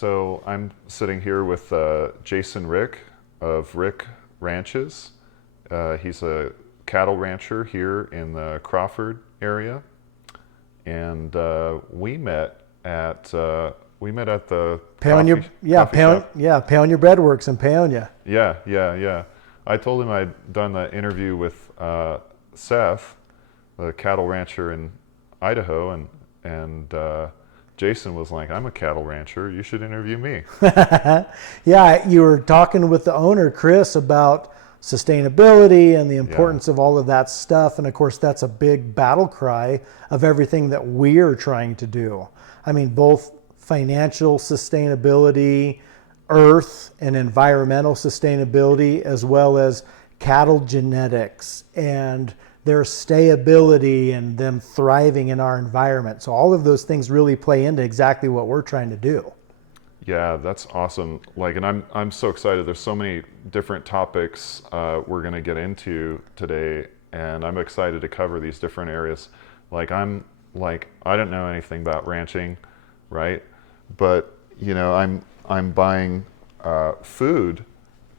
So I'm sitting here with Jason Wrich of Wrich Ranches. He's a cattle rancher here in the Crawford area, and we met at the Paonia, coffee shop. Paonia Breadworks in Paonia. Yeah. I told him I'd done the interview with Seth, the cattle rancher in Idaho, and Jason was like, "I'm a cattle rancher. You should interview me." Yeah, you were talking with the owner, Chris, about sustainability and the importance of all of that stuff. And of course, that's a big battle cry of everything that we're trying to do. I mean, both financial sustainability, earth and environmental sustainability, as well as cattle genetics and their stayability and them thriving in our environment. So all of those things really play into exactly what we're trying to do. Yeah, that's awesome. And I'm so excited. There's so many different topics we're going to get into today, and I'm excited to cover these different areas. I don't know anything about ranching, right? But I'm buying food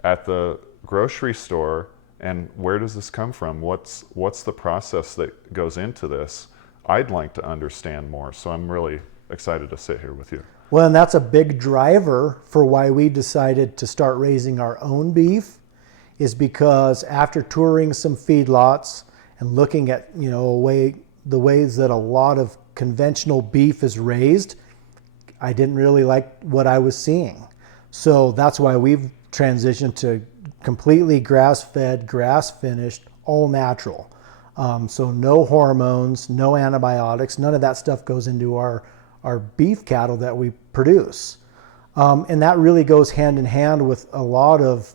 at the grocery store, and where does this come from? What's the process that goes into this? I'd like to understand more, so I'm really excited to sit here with you. Well, and that's a big driver for why we decided to start raising our own beef, is because after touring some feedlots and looking at the ways that a lot of conventional beef is raised, I didn't really like what I was seeing. So that's why we've transitioned to completely grass-fed, grass-finished, all natural. So no hormones, no antibiotics, none of that stuff goes into our beef cattle that we produce. And that really goes hand in hand with a lot of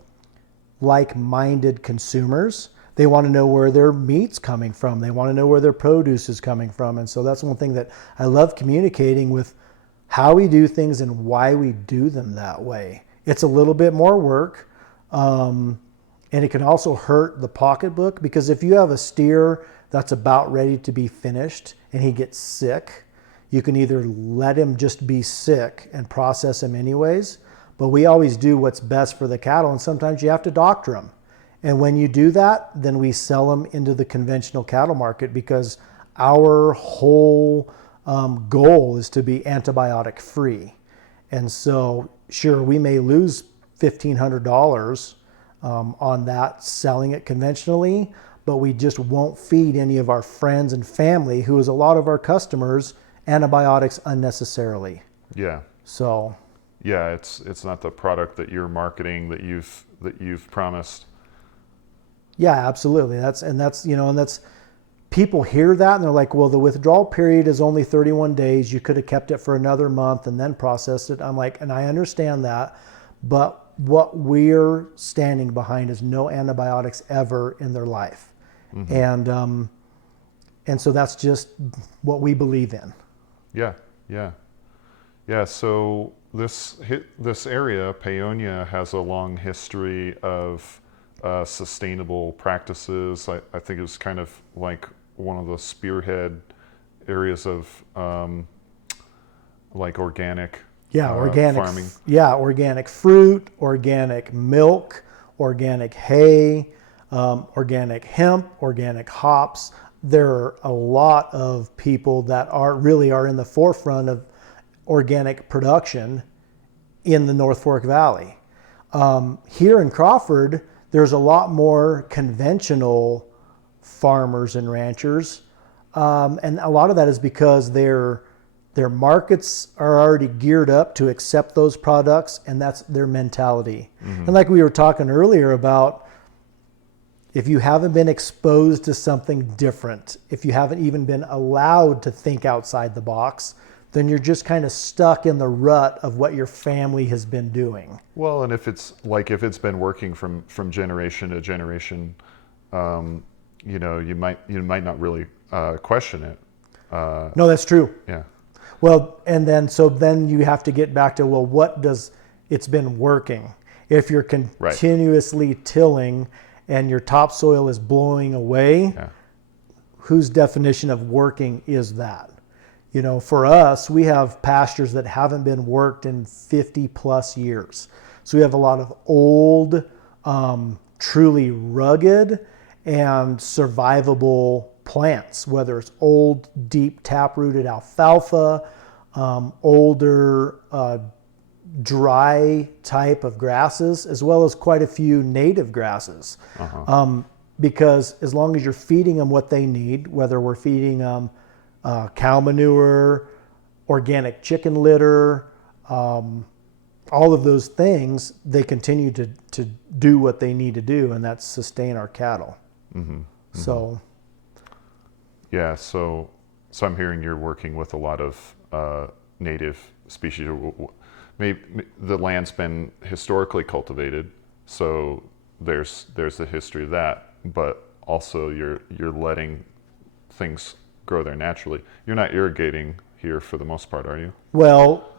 like-minded consumers. They want to know where their meat's coming from. They want to know where their produce is coming from. And so that's one thing that I love communicating with, how we do things and why we do them that way. It's a little bit more work, and it can also hurt the pocketbook, because if you have a steer that's about ready to be finished and he gets sick, you can either let him just be sick and process him anyways, but we always do what's best for the cattle, and sometimes you have to doctor them. And when you do that, then we sell them into the conventional cattle market, because our whole goal is to be antibiotic free. And so sure, we may lose $1,500 on that selling it conventionally, but we just won't feed any of our friends and family, who is a lot of our customers, antibiotics unnecessarily. Yeah. So yeah, it's not the product that you're marketing that you've promised. Yeah, absolutely. That's people hear that and they're like, well, the withdrawal period is only 31 days. You could have kept it for another month and then processed it. I'm like, and I understand that, but what we're standing behind is no antibiotics ever in their life. Mm-hmm. And so that's just what we believe in. Yeah. So this area, Paonia, has a long history of sustainable practices. I think it was kind of like one of the spearhead areas of organic farming. Yeah, organic fruit, organic milk, organic hay, organic hemp, organic hops. There are a lot of people that are in the forefront of organic production in the North Fork Valley. Here in Crawford, there's a lot more conventional farmers and ranchers, and a lot of that is because their markets are already geared up to accept those products, and that's their mentality. Mm-hmm. And like we were talking earlier about, if you haven't been exposed to something different, if you haven't even been allowed to think outside the box, then you're just kind of stuck in the rut of what your family has been doing. Well, and if it's been working from generation to generation, you might not really question it. No, that's true. Yeah. Well, and then you have to get back to, well, it's been working. If you're continuously tilling and your topsoil is blowing away, whose definition of working is that? For us, we have pastures that haven't been worked in 50 plus years. So we have a lot of old, truly rugged and survivable plants, whether it's old, deep tap-rooted alfalfa, older, dry type of grasses, as well as quite a few native grasses. Because as long as you're feeding them what they need, whether we're feeding them cow manure, organic chicken litter, all of those things, they continue to do what they need to do, and that's sustain our cattle. So, yeah. So I'm hearing you're working with a lot of native species. Maybe the land's been historically cultivated, so there's the history of that. But also you're letting things grow there naturally. You're not irrigating here for the most part, are you? Well,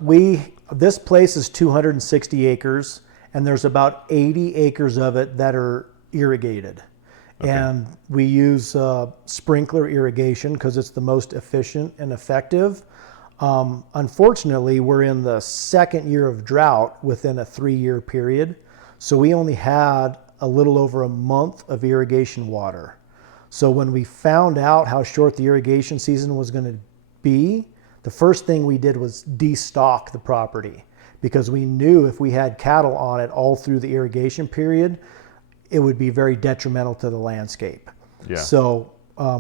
this place is 260 acres, and there's about 80 acres of it that are irrigated. Okay. And we use sprinkler irrigation because it's the most efficient and effective. Unfortunately, we're in the second year of drought within a 3-year period. So we only had a little over a month of irrigation water. So when we found out how short the irrigation season was going to be, the first thing we did was destock the property, because we knew if we had cattle on it all through the irrigation period, it would be very detrimental to the landscape. Yeah. So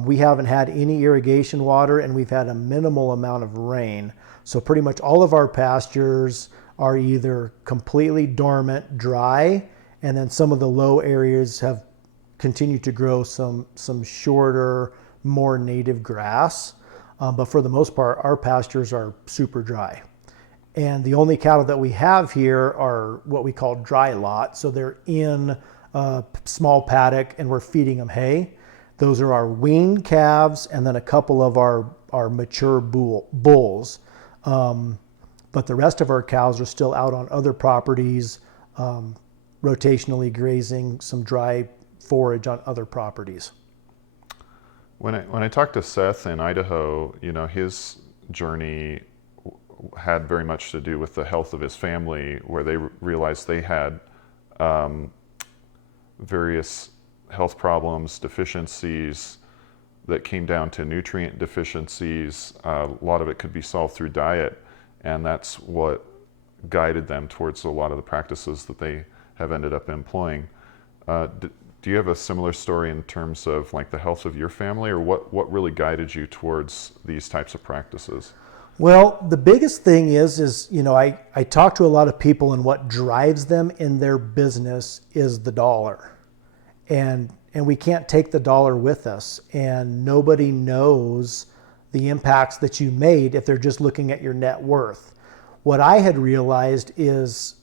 we haven't had any irrigation water, and we've had a minimal amount of rain. So pretty much all of our pastures are either completely dormant, dry, and then some of the low areas have continued to grow some shorter, more native grass. But for the most part, our pastures are super dry. And the only cattle that we have here are what we call dry lot. So they're in a small paddock, and we're feeding them hay. Those are our weaned calves, and then a couple of our mature bulls. But the rest of our cows are still out on other properties, rotationally grazing some dry forage on other properties. When I talked to Seth in Idaho, his journey had very much to do with the health of his family, where they realized they had various health problems, deficiencies that came down to nutrient deficiencies. A lot of it could be solved through diet, and that's what guided them towards a lot of the practices that they have ended up employing. Do you have a similar story in terms of like the health of your family, or what really guided you towards these types of practices? Well, the biggest thing is I talk to a lot of people, and what drives them in their business is the dollar. And we can't take the dollar with us, and nobody knows the impacts that you made if they're just looking at your net worth. What I had realized is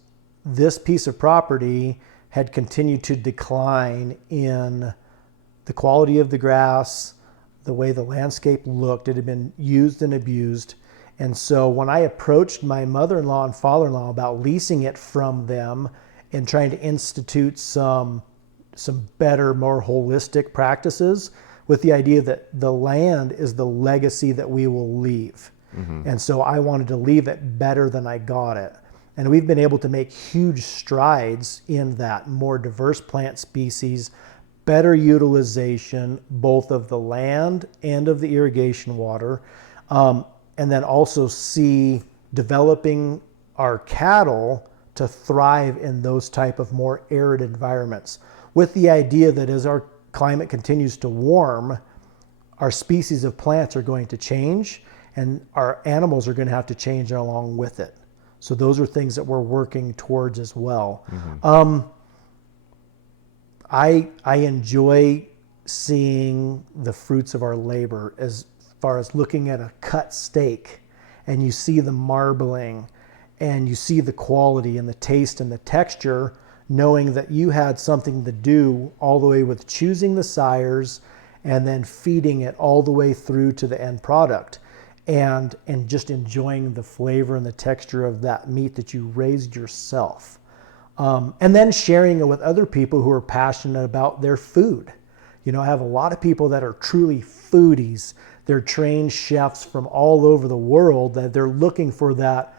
this piece of property had continued to decline in the quality of the grass, the way the landscape looked. It had been used and abused. And so when I approached my mother-in-law and father-in-law about leasing it from them and trying to institute some better, more holistic practices, with the idea that the land is the legacy that we will leave. And so I wanted to leave it better than I got it. And we've been able to make huge strides in that. More diverse plant species, better utilization, both of the land and of the irrigation water. And then also see developing our cattle to thrive in those type of more arid environments, with the idea that as our climate continues to warm, our species of plants are going to change, and our animals are going to have to change along with it. So those are things that we're working towards as well. I enjoy seeing the fruits of our labor as far as looking at a cut steak, and you see the marbling, and you see the quality and the taste and the texture, knowing that you had something to do all the way with choosing the sires and then feeding it all the way through to the end product, and just enjoying the flavor and the texture of that meat that you raised yourself. And then sharing it with other people who are passionate about their food. I have a lot of people that are truly foodies. They're trained chefs from all over the world that they're looking for that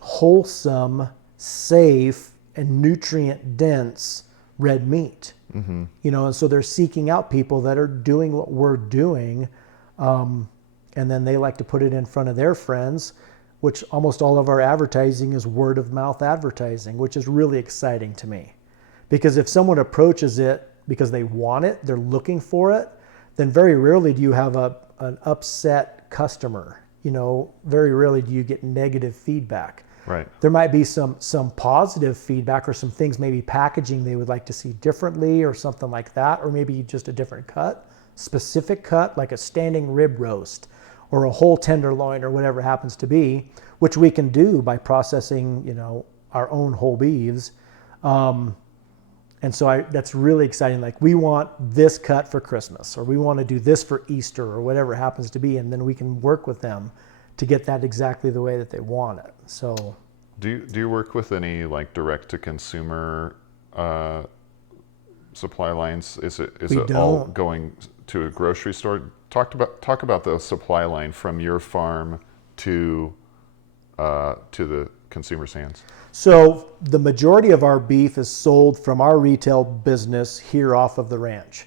wholesome, safe, and nutrient dense red meat. You know, and so they're seeking out people that are doing what we're doing, and then they like to put it in front of their friends, which almost all of our advertising is word of mouth advertising, which is really exciting to me. Because if someone approaches it because they want it, they're looking for it, then very rarely do you have an upset customer. You know, very rarely do you get negative feedback. Right. There might be some positive feedback or some things, maybe packaging they would like to see differently or something like that, or maybe just a different cut, specific cut, like a standing rib roast or a whole tenderloin or whatever it happens to be, which we can do by processing, you know, our own whole beeves. And so that's really exciting. Like, we want this cut for Christmas, or we want to do this for Easter, or whatever it happens to be, and then we can work with them to get that exactly the way that they want it. So, do you work with any like direct to consumer supply lines? Is it all going to a grocery store? Talk about the supply line from your farm to the consumer's hands. So the majority of our beef is sold from our retail business here off of the ranch.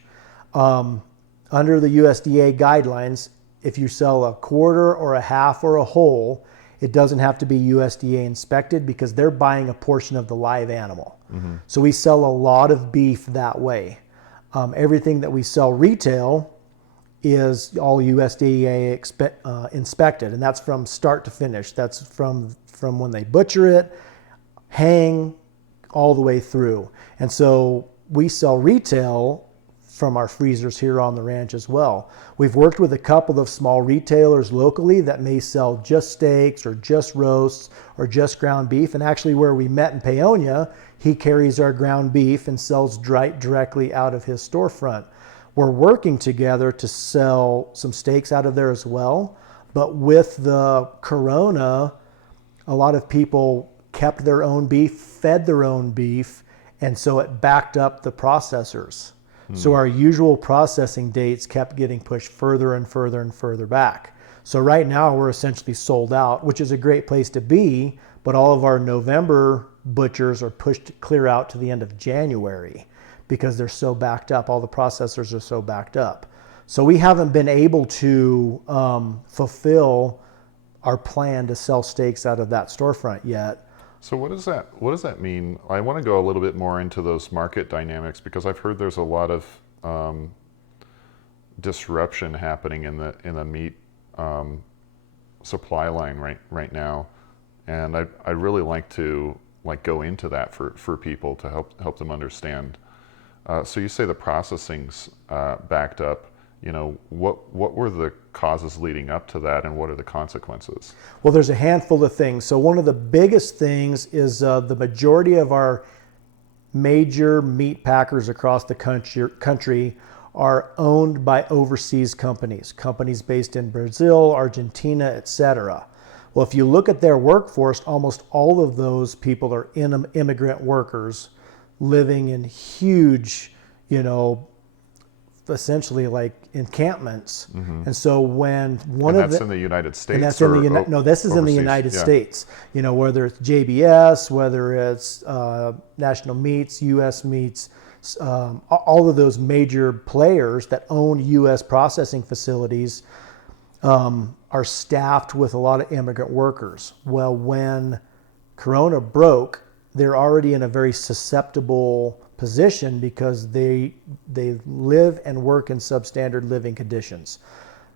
Under the USDA guidelines, if you sell a quarter or a half or a whole, it doesn't have to be USDA inspected because they're buying a portion of the live animal. So we sell a lot of beef that way. Everything that we sell retail is all USDA inspected, and that's from start to finish. That's from when they butcher it, hang, all the way through. And so we sell retail from our freezers here on the ranch as well. We've worked with a couple of small retailers locally that may sell just steaks or just roasts or just ground beef. And actually, where we met in Paonia, he carries our ground beef and sells directly out of his storefront. We're working together to sell some steaks out of there as well. But with the corona, a lot of people kept their own beef, fed their own beef, and so it backed up the processors. So our usual processing dates kept getting pushed further and further and further back. So right now we're essentially sold out, which is a great place to be, but all of our November butchers are pushed clear out to the end of January because they're so backed up. All the processors are so backed up. So we haven't been able to fulfill our plan to sell steaks out of that storefront yet. So what does that mean? I want to go a little bit more into those market dynamics because I've heard there's a lot of disruption happening in the meat supply line right now, and I'd really like to go into that for people to help them understand. So you say the processing's backed up. You know, what were the causes leading up to that, and what are the consequences? Well, there's a handful of things. So one of the biggest things is the majority of our major meat packers across the country are owned by overseas companies based in Brazil, Argentina, etc. Well, if you look at their workforce, almost all of those people are immigrant workers living in huge, you know, essentially like encampments. And so when that's in the United States, and that's in the no, this is overseas, in the United States. You know, whether it's JBS, whether it's National Meats, U.S. Meats, all of those major players that own U.S. processing facilities are staffed with a lot of immigrant workers. Well, when Corona broke, they're already in a very susceptible position because they live and work in substandard living conditions.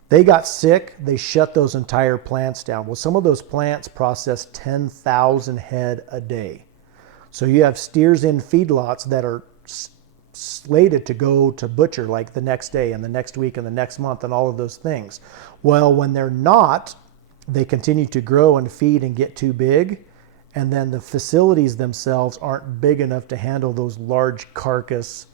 They got sick, they shut those entire plants down. Well, some of those plants process 10,000 head a day. So you have steers in feedlots that are slated to go to butcher like the next day and the next week and the next month and all of those things. Well, when they're not, they continue to grow and feed and get too big. And then the facilities themselves aren't big enough to handle those large carcass.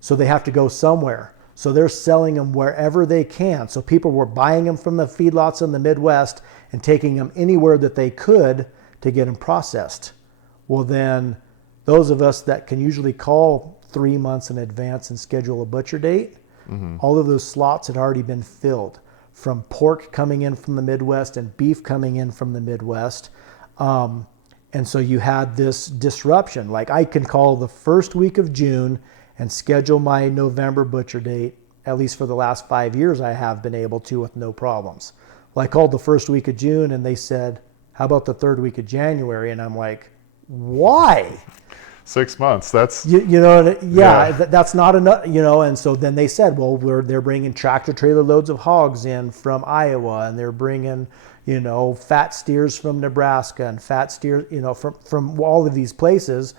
So they have to go somewhere. So they're selling them wherever they can. So people were buying them from the feedlots in the Midwest and taking them anywhere that they could to get them processed. Well, then those of us that can usually call 3 months in advance and schedule a butcher date, all of those slots had already been filled. from pork coming in from the Midwest and beef coming in from the Midwest. And so you had this disruption. Like I can call the first week of June and schedule my November butcher date, at least for the last 5 years I have been able to with no problems. Well, I called the first week of June and they said, how about the third week of January? And I'm like, why? 6 months, that's... You know, yeah. That's not enough, you know. And so then they said, well, they're bringing tractor trailer loads of hogs in from Iowa, and they're bringing, you know, fat steers from Nebraska and fat steers, you know, from all of these places,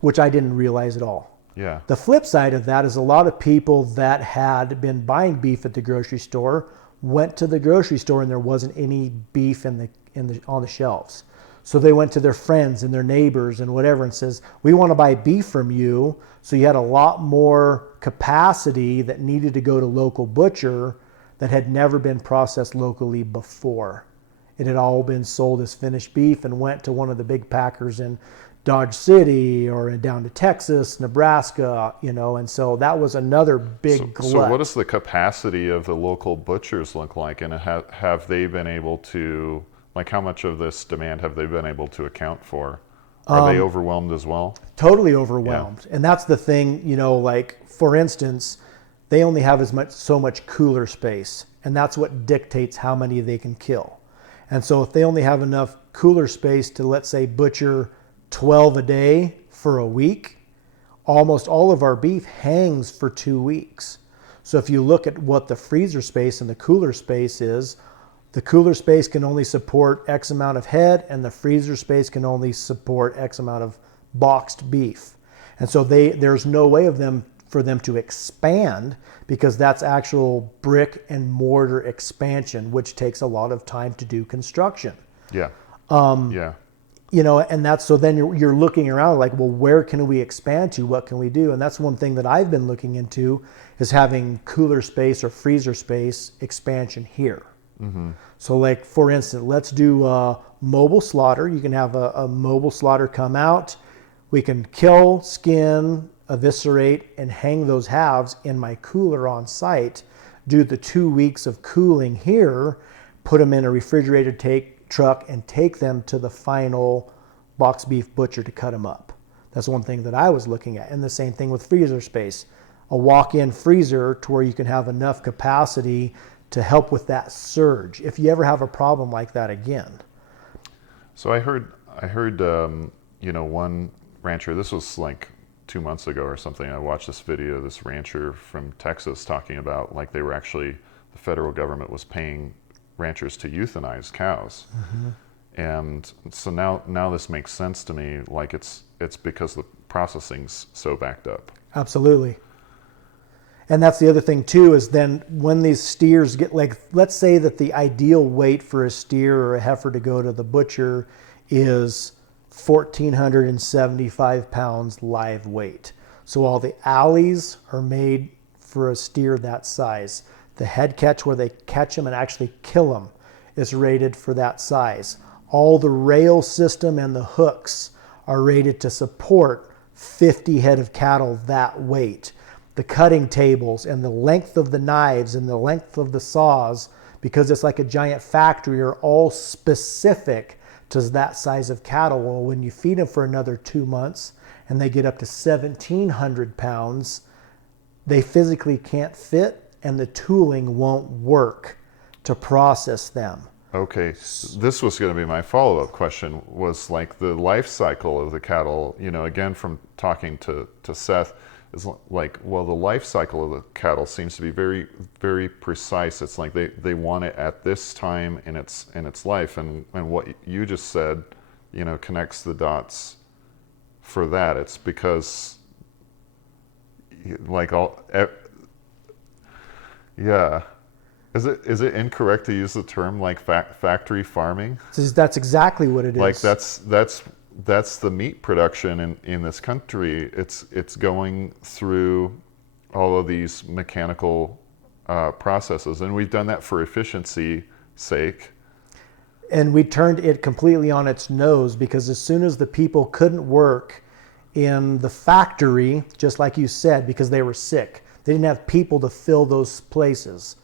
which I didn't realize at all. Yeah. The flip side of that is a lot of people that had been buying beef at the grocery store went to the grocery store and there wasn't any beef on the shelves. So they went to their friends and their neighbors and whatever and says, we want to buy beef from you. So you had a lot more capacity that needed to go to local butcher that had never been processed locally before. It had all been sold as finished beef and went to one of the big packers in Dodge City or down to Texas, Nebraska, you know, and so that was another big glut. So what does the capacity of the local butchers look like? And have they been able to, like how much of this demand have they been able to account for? Are they overwhelmed as well? Totally overwhelmed. Yeah. And that's the thing, you know, like for instance, they only have so much cooler space, and that's what dictates how many they can kill. And so if they only have enough cooler space to, let's say, butcher 12 a day for a week, almost all of our beef hangs for 2 weeks. So if you look at what the freezer space and the cooler space is, the cooler space can only support X amount of head and the freezer space can only support X amount of boxed beef. And so there's no way for them to expand because that's actual brick and mortar expansion, which takes a lot of time to do construction. Yeah. Yeah. You know, and that's, so then you're looking around like, well, where can we expand to? What can we do? And that's one thing that I've been looking into is having cooler space or freezer space expansion here. Mm-hmm. So like, for instance, let's do a mobile slaughter. You can have a mobile slaughter come out. We can kill, skin, eviscerate, and hang those halves in my cooler on site, do the 2 weeks of cooling here, put them in a refrigerator truck and take them to the final box beef butcher to cut them up. That's one thing that I was looking at. And the same thing with freezer space. A walk-in freezer to where you can have enough capacity to help with that surge if you ever have a problem like that again. So I heard you know, one rancher, this was like 2 months ago or something, I watched this video, this rancher from Texas talking about like they were actually, the federal government was paying ranchers to euthanize cows. Mm-hmm. And so now this makes sense to me, like it's because the processing's so backed up. Absolutely. And that's the other thing too, is then when these steers get, like, let's say that the ideal weight for a steer or a heifer to go to the butcher is 1,475 pounds live weight. So all the alleys are made for a steer that size. The head catch where they catch them and actually kill them is rated for that size. All the rail system and the hooks are rated to support 50 head of cattle that weight. The cutting tables and the length of the knives and the length of the saws, because it's like a giant factory, are all specific to that size of cattle. Well, when you feed them for another 2 months and they get up to 1,700 pounds, they physically can't fit and the tooling won't work to process them. Okay, this was going to be my follow-up question, was like the life cycle of the cattle, you know, again from talking to Seth, is like, well, the life cycle of the cattle seems to be very, very precise. It's like they want it at this time in its life, and what you just said, you know, connects the dots for that. It's because like yeah. Is it incorrect to use the term like factory farming? That's exactly what it is. Like that's the meat production in this country. It's going through all of these mechanical processes, and we've done that for efficiency's sake. And we turned it completely on its nose, because as soon as the people couldn't work in the factory, just like you said, because they were sick, they didn't have people to fill those places.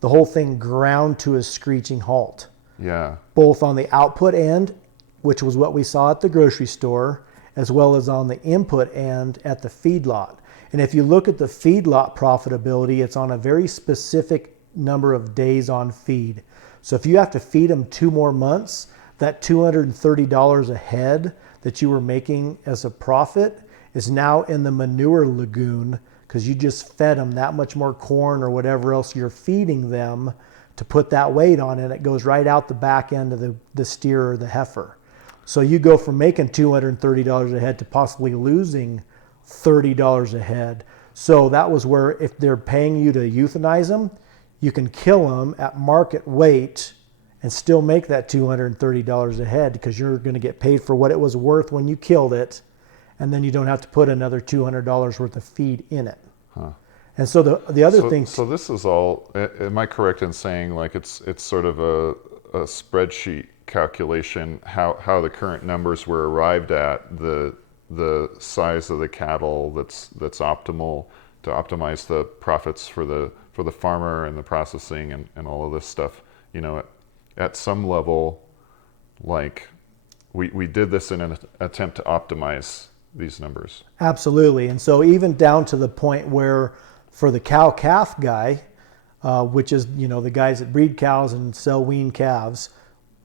the whole thing ground to a screeching halt, Yeah. both on the output end, which was what we saw at the grocery store, as well as on the input end at the feedlot. And if you look at the feedlot profitability, it's on a very specific number of days on feed. So if you have to feed them 2 more months, that $230 a head that you were making as a profit is now in the manure lagoon, because you just fed them that much more corn or whatever else you're feeding them to put that weight on, and it goes right out the back end of the steer or the heifer. So you go from making $230 a head to possibly losing $30 a head. So that was where, if they're paying you to euthanize them, you can kill them at market weight and still make that $230 a head, because you're going to get paid for what it was worth when you killed it, and then you don't have to put another $200 worth of feed in it. Huh. And so the other thing. So this is all. Am I correct in saying like it's sort of a spreadsheet calculation how the current numbers were arrived at, the size of the cattle that's optimal to optimize the profits for the farmer and the processing and all of this stuff. You know, at some level, like we did this in an attempt to optimize these numbers. Absolutely. And so even down to the point where for the cow-calf guy, which is, the guys that breed cows and sell wean calves,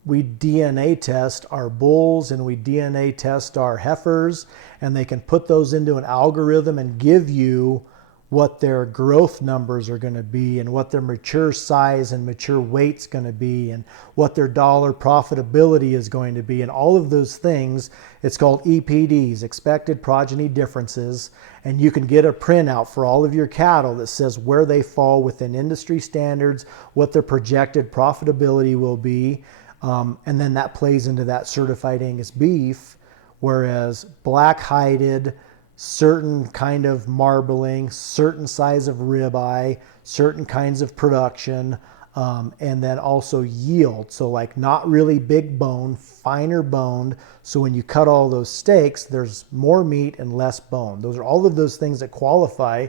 we DNA test our bulls and we DNA test our heifers, and they can put those into an algorithm and give you what their growth numbers are going to be, and what their mature size and mature weight's going to be, and what their dollar profitability is going to be, and all of those things. It's called EPDs, expected progeny differences, and you can get a printout for all of your cattle that says where they fall within industry standards, what their projected profitability will be, and then that plays into that certified Angus beef. Whereas black-hided, certain kind of marbling, certain size of ribeye, certain kinds of production, and then also yield. So like not really big bone, finer boned. So when you cut all those steaks, there's more meat and less bone. Those are all of those things that qualify.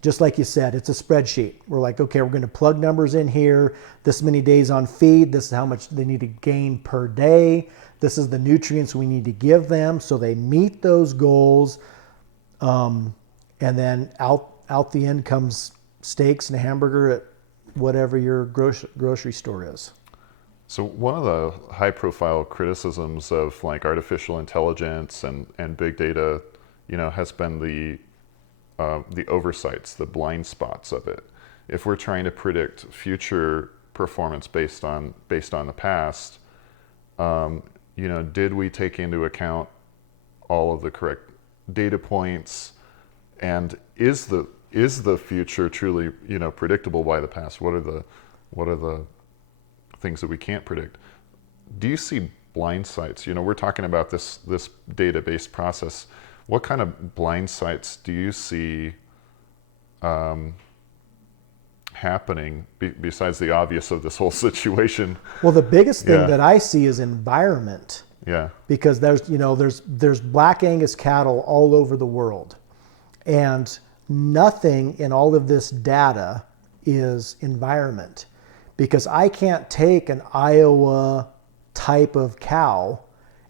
Just like you said, it's a spreadsheet. We're like, okay, we're going to plug numbers in here. This many days on feed. This is how much they need to gain per day. This is the nutrients we need to give them so they meet those goals. And then out the end comes steaks and a hamburger at whatever your grocery store is. So one of the high profile criticisms of like artificial intelligence and big data, has been the oversights, the blind spots of it. If we're trying to predict future performance based on the past, did we take into account all of the correct data points, and is the future truly predictable by the past? What are the things that we can't predict? Do you see blind sites? We're talking about this database process. What kind of blind sites do you see happening besides the obvious of this whole situation? Well, the biggest thing that I see is environment. Yeah. Because there's Black Angus cattle all over the world, and nothing in all of this data is environment, because I can't take an Iowa type of cow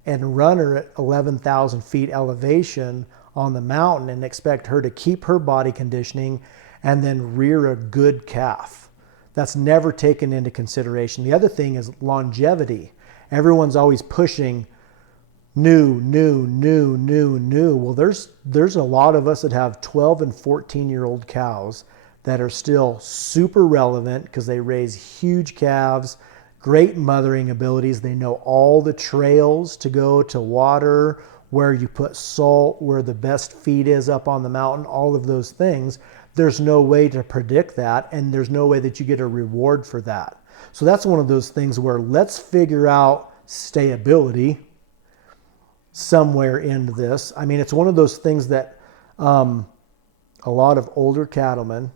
and run her at 11,000 feet elevation on the mountain and expect her to keep her body conditioning and then rear a good calf. That's never taken into consideration. The other thing is longevity. Everyone's always pushing new. Well, there's a lot of us that have 12 and 14-year-old cows that are still super relevant because they raise huge calves, great mothering abilities. They know all the trails to go to water, where you put salt, where the best feed is up on the mountain, all of those things. There's no way to predict that, and there's no way that you get a reward for that. So that's one of those things where let's figure out stayability somewhere into this. I mean, it's one of those things that a lot of older cattlemen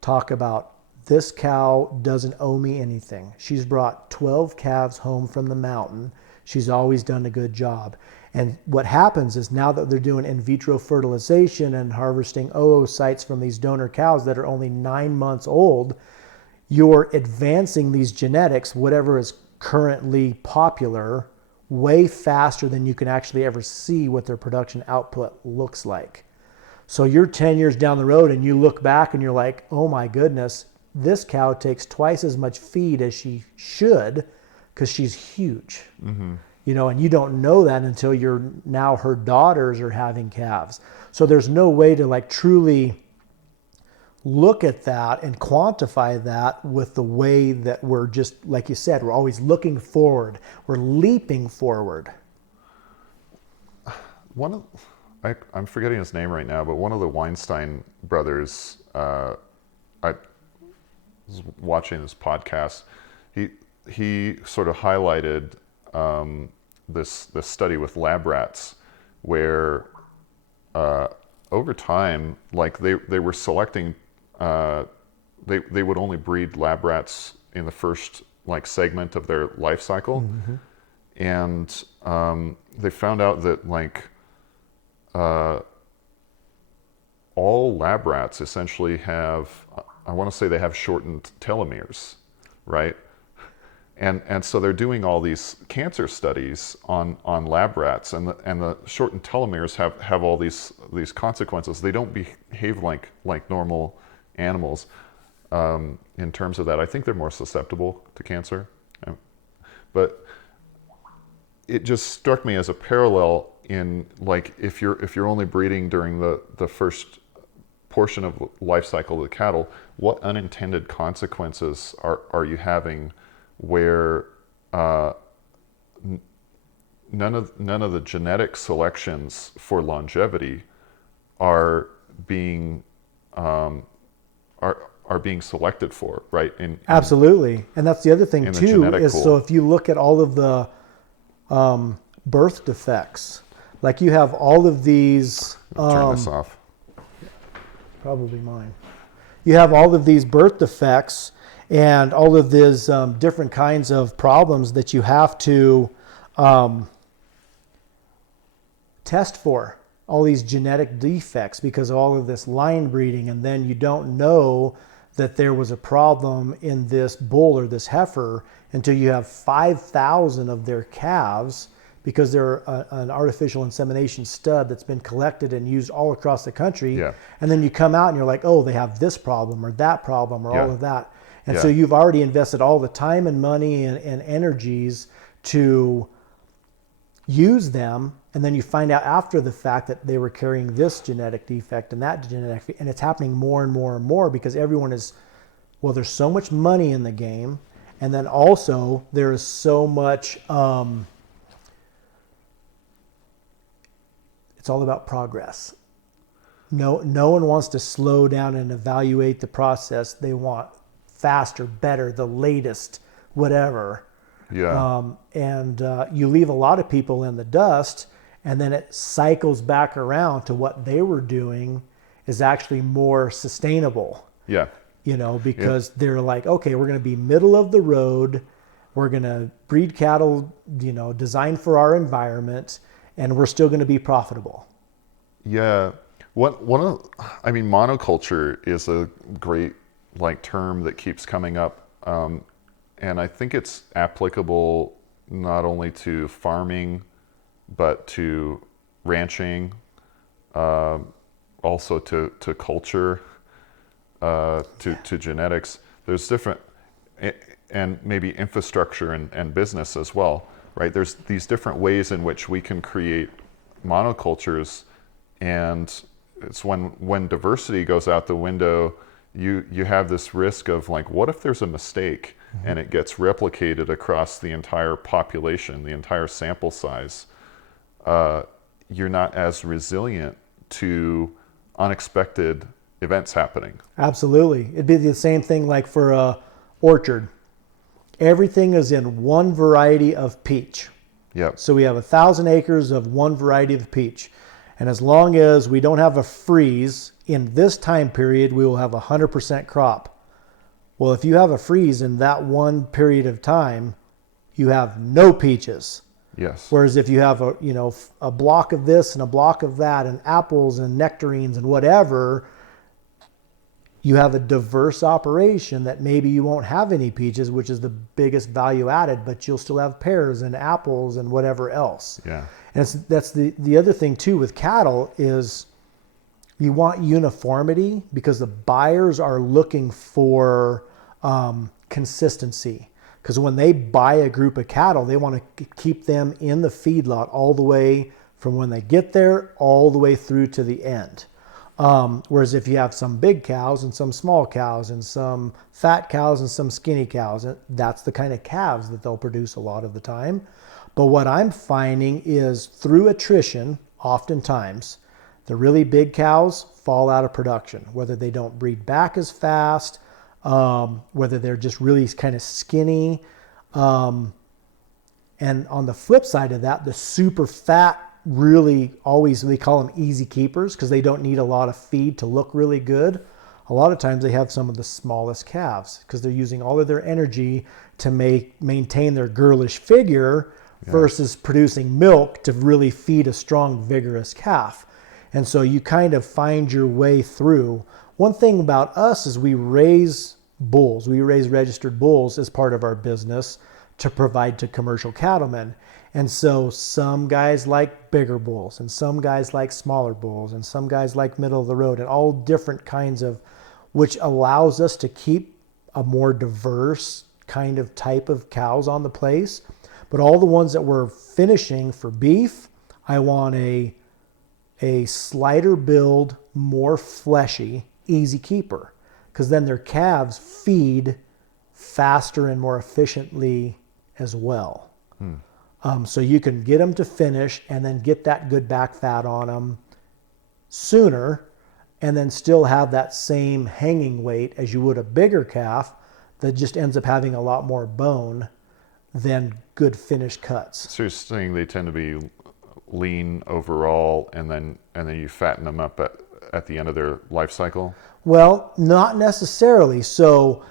talk about. This cow doesn't owe me anything. She's brought 12 calves home from the mountain. She's always done a good job. And what happens is, now that they're doing in vitro fertilization and harvesting oocytes from these donor cows that are only 9 months old, you're advancing these genetics, whatever is currently popular, way faster than you can actually ever see what their production output looks like. So you're 10 years down the road and you look back and you're like, oh my goodness, this cow takes twice as much feed as she should because she's huge. You know, and you don't know that until now her daughters are having calves. So there's no way to like truly look at that and quantify that with the way that we're just, like you said, we're always looking forward. We're leaping forward. I'm forgetting his name right now, but one of the Weinstein brothers, I was watching this podcast. He sort of highlighted this study with lab rats, where over time, like they were selecting, they would only breed lab rats in the first like segment of their life cycle, and they found out that like all lab rats essentially have, I want to say they have shortened telomeres, right? And so they're doing all these cancer studies on lab rats, and the shortened telomeres have all these consequences. They don't behave like normal animals in terms of that. I think they're more susceptible to cancer, but it just struck me as a parallel in like if you're only breeding during the first portion of life cycle of the cattle, what unintended consequences are you having? Where none of the genetic selections for longevity are being selected for, right? Absolutely, and that's the other thing too is pool. So if you look at all of the birth defects, like you have all of these. Turn this off. Probably mine. You have all of these birth defects. And all of these different kinds of problems that you have to test for, all these genetic defects because of all of this line breeding, and then you don't know that there was a problem in this bull or this heifer until you have 5,000 of their calves because they're an artificial insemination stud that's been collected and used all across the country. Yeah. And then you come out and you're like, oh, they have this problem or that problem or all of that. And Yeah. so you've already invested all the time and money and energies to use them, and then you find out after the fact that they were carrying this genetic defect and that genetic defect, and it's happening more and more and more because everyone is, well, there's so much money in the game, and then also there is so much, it's all about progress. No one wants to slow down and evaluate the process. They want faster, better, the latest, whatever. Yeah. And you leave a lot of people in the dust, and then it cycles back around to what they were doing is actually more sustainable. Yeah. You know, because they're like, okay, we're going to be middle of the road. We're going to breed cattle, you know, designed for our environment, and we're still going to be profitable. Yeah. Monoculture is a great like term that keeps coming up, and I think it's applicable not only to farming but to ranching, also to culture, to genetics. There's different, and maybe infrastructure and business as well, right? There's these different ways in which we can create monocultures, and it's when diversity goes out the window, you have this risk of like, what if there's a mistake and it gets replicated across the entire population, the entire sample size? You're not as resilient to unexpected events happening. Absolutely. It'd be the same thing like for a orchard. Everything is in one variety of peach. Yep. So we have 1,000 acres of one variety of peach. And as long as we don't have a freeze in this time period, we will have 100% crop. Well, if you have a freeze in that one period of time, you have no peaches. Yes. Whereas if you have a block of this and a block of that and apples and nectarines and whatever, you have a diverse operation that maybe you won't have any peaches, which is the biggest value added, but you'll still have pears and apples and whatever else. Yeah. And that's the other thing too with cattle is you want uniformity because the buyers are looking for consistency. Because when they buy a group of cattle, they want to keep them in the feedlot all the way from when they get there all the way through to the end. Whereas if you have some big cows and some small cows and some fat cows and some skinny cows, that's the kind of calves that they'll produce a lot of the time. But what I'm finding is through attrition, oftentimes, the really big cows fall out of production, whether they don't breed back as fast, whether they're just really kind of skinny. And on the flip side of that, the super fat really always, they call them easy keepers because they don't need a lot of feed to look really good. A lot of times they have some of the smallest calves because they're using all of their energy to maintain their girlish figure versus producing milk to really feed a strong, vigorous calf. And so you kind of find your way through. One thing about us is we raise bulls. We raise registered bulls as part of our business to provide to commercial cattlemen. And so some guys like bigger bulls and some guys like smaller bulls and some guys like middle of the road and all different kinds of, which allows us to keep a more diverse kind of type of cows on the place. But all the ones that we're finishing for beef, I want a slighter build, more fleshy, easy keeper. Because then their calves feed faster and more efficiently as well. So you can get them to finish and then get that good back fat on them sooner and then still have that same hanging weight as you would a bigger calf that just ends up having a lot more bone than good finished cuts. So you're saying they tend to be lean overall, and then you fatten them up at the end of their life cycle? Well, not necessarily. So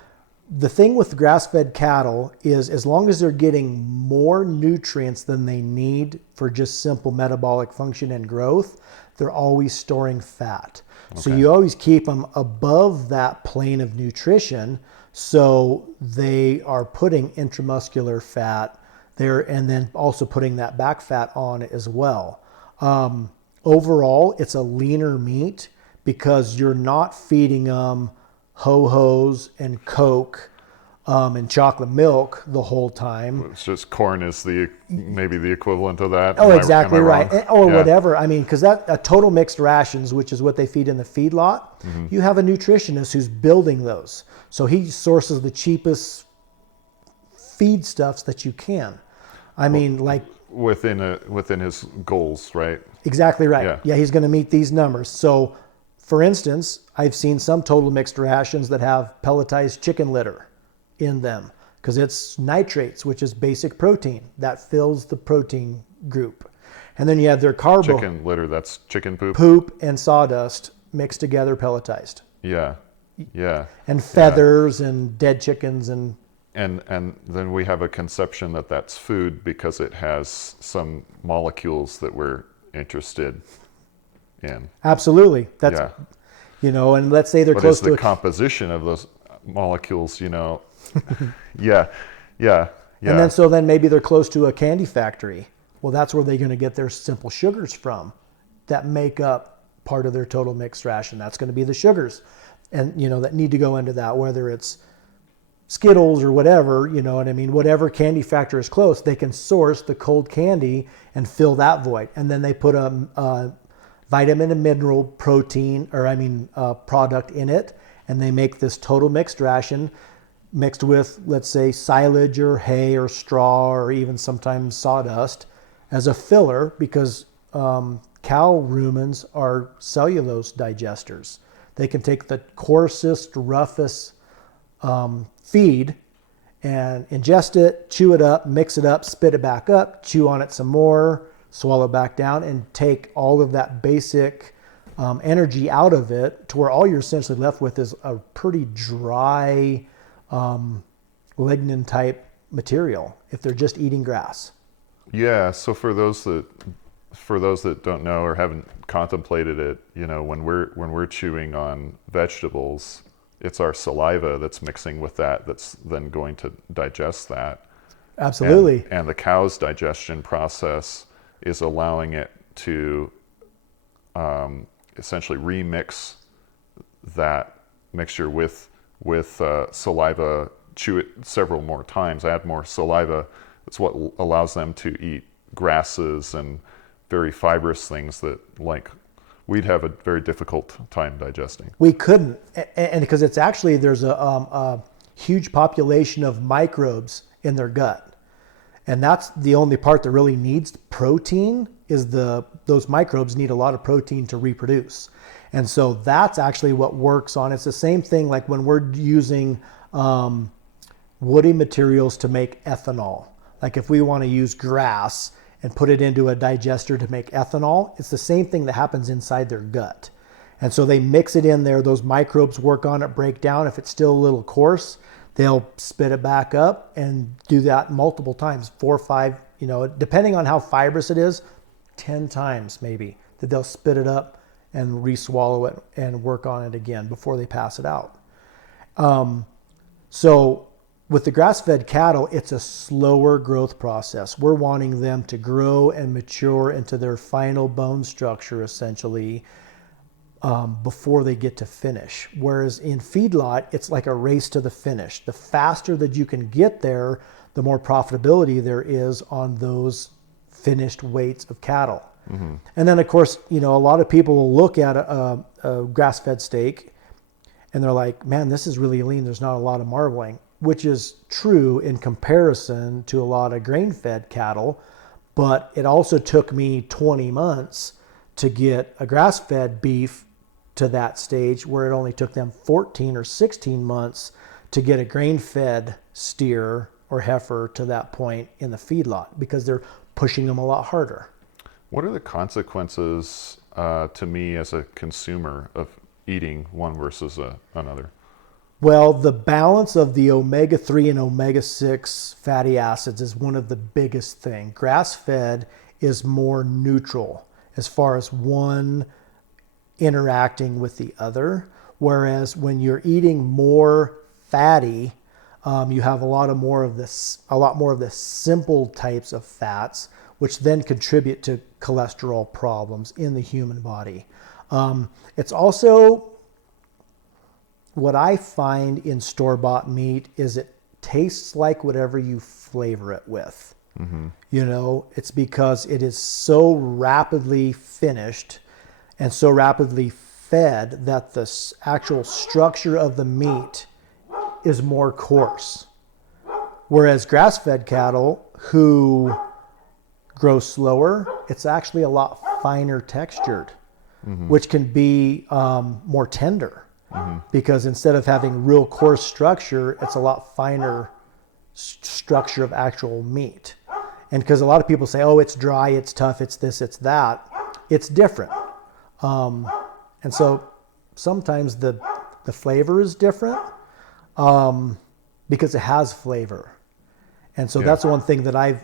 the thing with grass-fed cattle is as long as they're getting more nutrients than they need for just simple metabolic function and growth, they're always storing fat. Okay. So you always keep them above that plane of nutrition so they are putting intramuscular fat there and then also putting that back fat on as well. Overall, it's a leaner meat because you're not feeding them ho-hos and Coke and chocolate milk the whole time. It's just corn is maybe the equivalent of that. Oh, exactly right. Or yeah. Whatever. I mean, because that total mixed rations, which is what they feed in the feedlot, you have a nutritionist who's building those. So he sources the cheapest feedstuffs that you can. I mean, like within his goals, right? Exactly right. Yeah, he's going to meet these numbers. So, for instance, I've seen some total mixed rations that have pelletized chicken litter in them because it's nitrates, which is basic protein. That fills the protein group. And then you have their chicken litter, that's chicken poop? Poop and sawdust mixed together, pelletized. Yeah. And feathers and dead chickens and then we have a conception that that's food because it has some molecules that we're interested in. Absolutely. That's, and let's say they're close to the composition of those molecules, yeah. And then maybe they're close to a candy factory. Well, that's where they're going to get their simple sugars from that make up part of their total mixed ration. That's going to be the sugars and, that need to go into that, whether it's Skittles or whatever, you know what I mean? Whatever candy factory is close, they can source the cold candy and fill that void. And then they put a vitamin and mineral protein, product in it. And they make this total mixed ration mixed with, let's say, silage or hay or straw or even sometimes sawdust as a filler because cow rumens are cellulose digesters. They can take the coarsest, roughest feed and ingest it, chew it up, mix it up, spit it back up, chew on it some more, swallow back down, and take all of that basic energy out of it to where all you're essentially left with is a pretty dry lignin type material if they're just eating grass. Yeah, so for those that don't know or haven't contemplated it, when we're chewing on vegetables, it's our saliva that's mixing with that, that's then going to digest that. Absolutely. And the cow's digestion process is allowing it to essentially remix that mixture with saliva, chew it several more times, add more saliva. It's what allows them to eat grasses and very fibrous things that, like, we'd have a very difficult time digesting. We couldn't, and because it's actually, there's a huge population of microbes in their gut, and that's the only part that really needs protein. Is those microbes need a lot of protein to reproduce, and so that's actually what works on. It's the same thing like when we're using woody materials to make ethanol. Like if we want to use grass and put it into a digester to make ethanol, it's the same thing that happens inside their gut. And so they mix it in there, those microbes work on it, break down. If it's still a little coarse, they'll spit it back up and do that multiple times, 4 or 5, depending on how fibrous it is, 10 times maybe, that they'll spit it up and re-swallow it and work on it again before they pass it out. So with the grass-fed cattle, it's a slower growth process. We're wanting them to grow and mature into their final bone structure, essentially, before they get to finish. Whereas in feedlot, it's like a race to the finish. The faster that you can get there, the more profitability there is on those finished weights of cattle. Mm-hmm. And then, of course, a lot of people will look at a grass-fed steak and they're like, man, this is really lean. There's not a lot of marbling, which is true in comparison to a lot of grain-fed cattle. But it also took me 20 months to get a grass-fed beef to that stage, where it only took them 14 or 16 months to get a grain-fed steer or heifer to that point in the feedlot, because they're pushing them a lot harder. What are the consequences to me as a consumer of eating one versus another? Well, the balance of the omega-3 and omega-6 fatty acids is one of the biggest things. Grass-fed is more neutral as far as one interacting with the other, whereas when you're eating more fatty, you have a lot more of the simple types of fats, which then contribute to cholesterol problems in the human body. It's also, what I find in store-bought meat is it tastes like whatever you flavor it with. Mm-hmm. It's because it is so rapidly finished and so rapidly fed that the actual structure of the meat is more coarse. Whereas grass-fed cattle who grow slower, it's actually a lot finer textured, mm-hmm. which can be more tender. Mm-hmm. Because instead of having real coarse structure, it's a lot finer structure of actual meat. And because a lot of people say, oh, it's dry, it's tough, it's this, it's that. It's different. And so sometimes the flavor is different because it has flavor. And so that's one thing that I've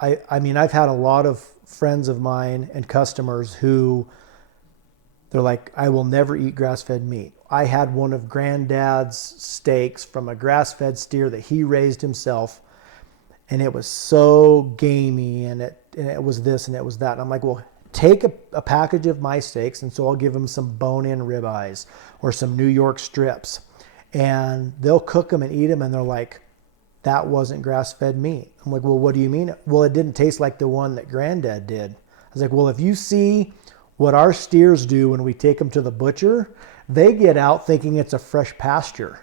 had a lot of friends of mine and customers who they're like, I will never eat grass-fed meat. I had one of Granddad's steaks from a grass-fed steer that he raised himself, and it was so gamey, and it was this and it was that. And I'm like, well, take a package of my steaks, and so I'll give them some bone-in ribeyes or some New York strips, and they'll cook them and eat them, and they're like, that wasn't grass-fed meat. I'm like, well, what do you mean? Well, it didn't taste like the one that Granddad did. I was like, well, if you see what our steers do when we take them to the butcher, they get out thinking it's a fresh pasture.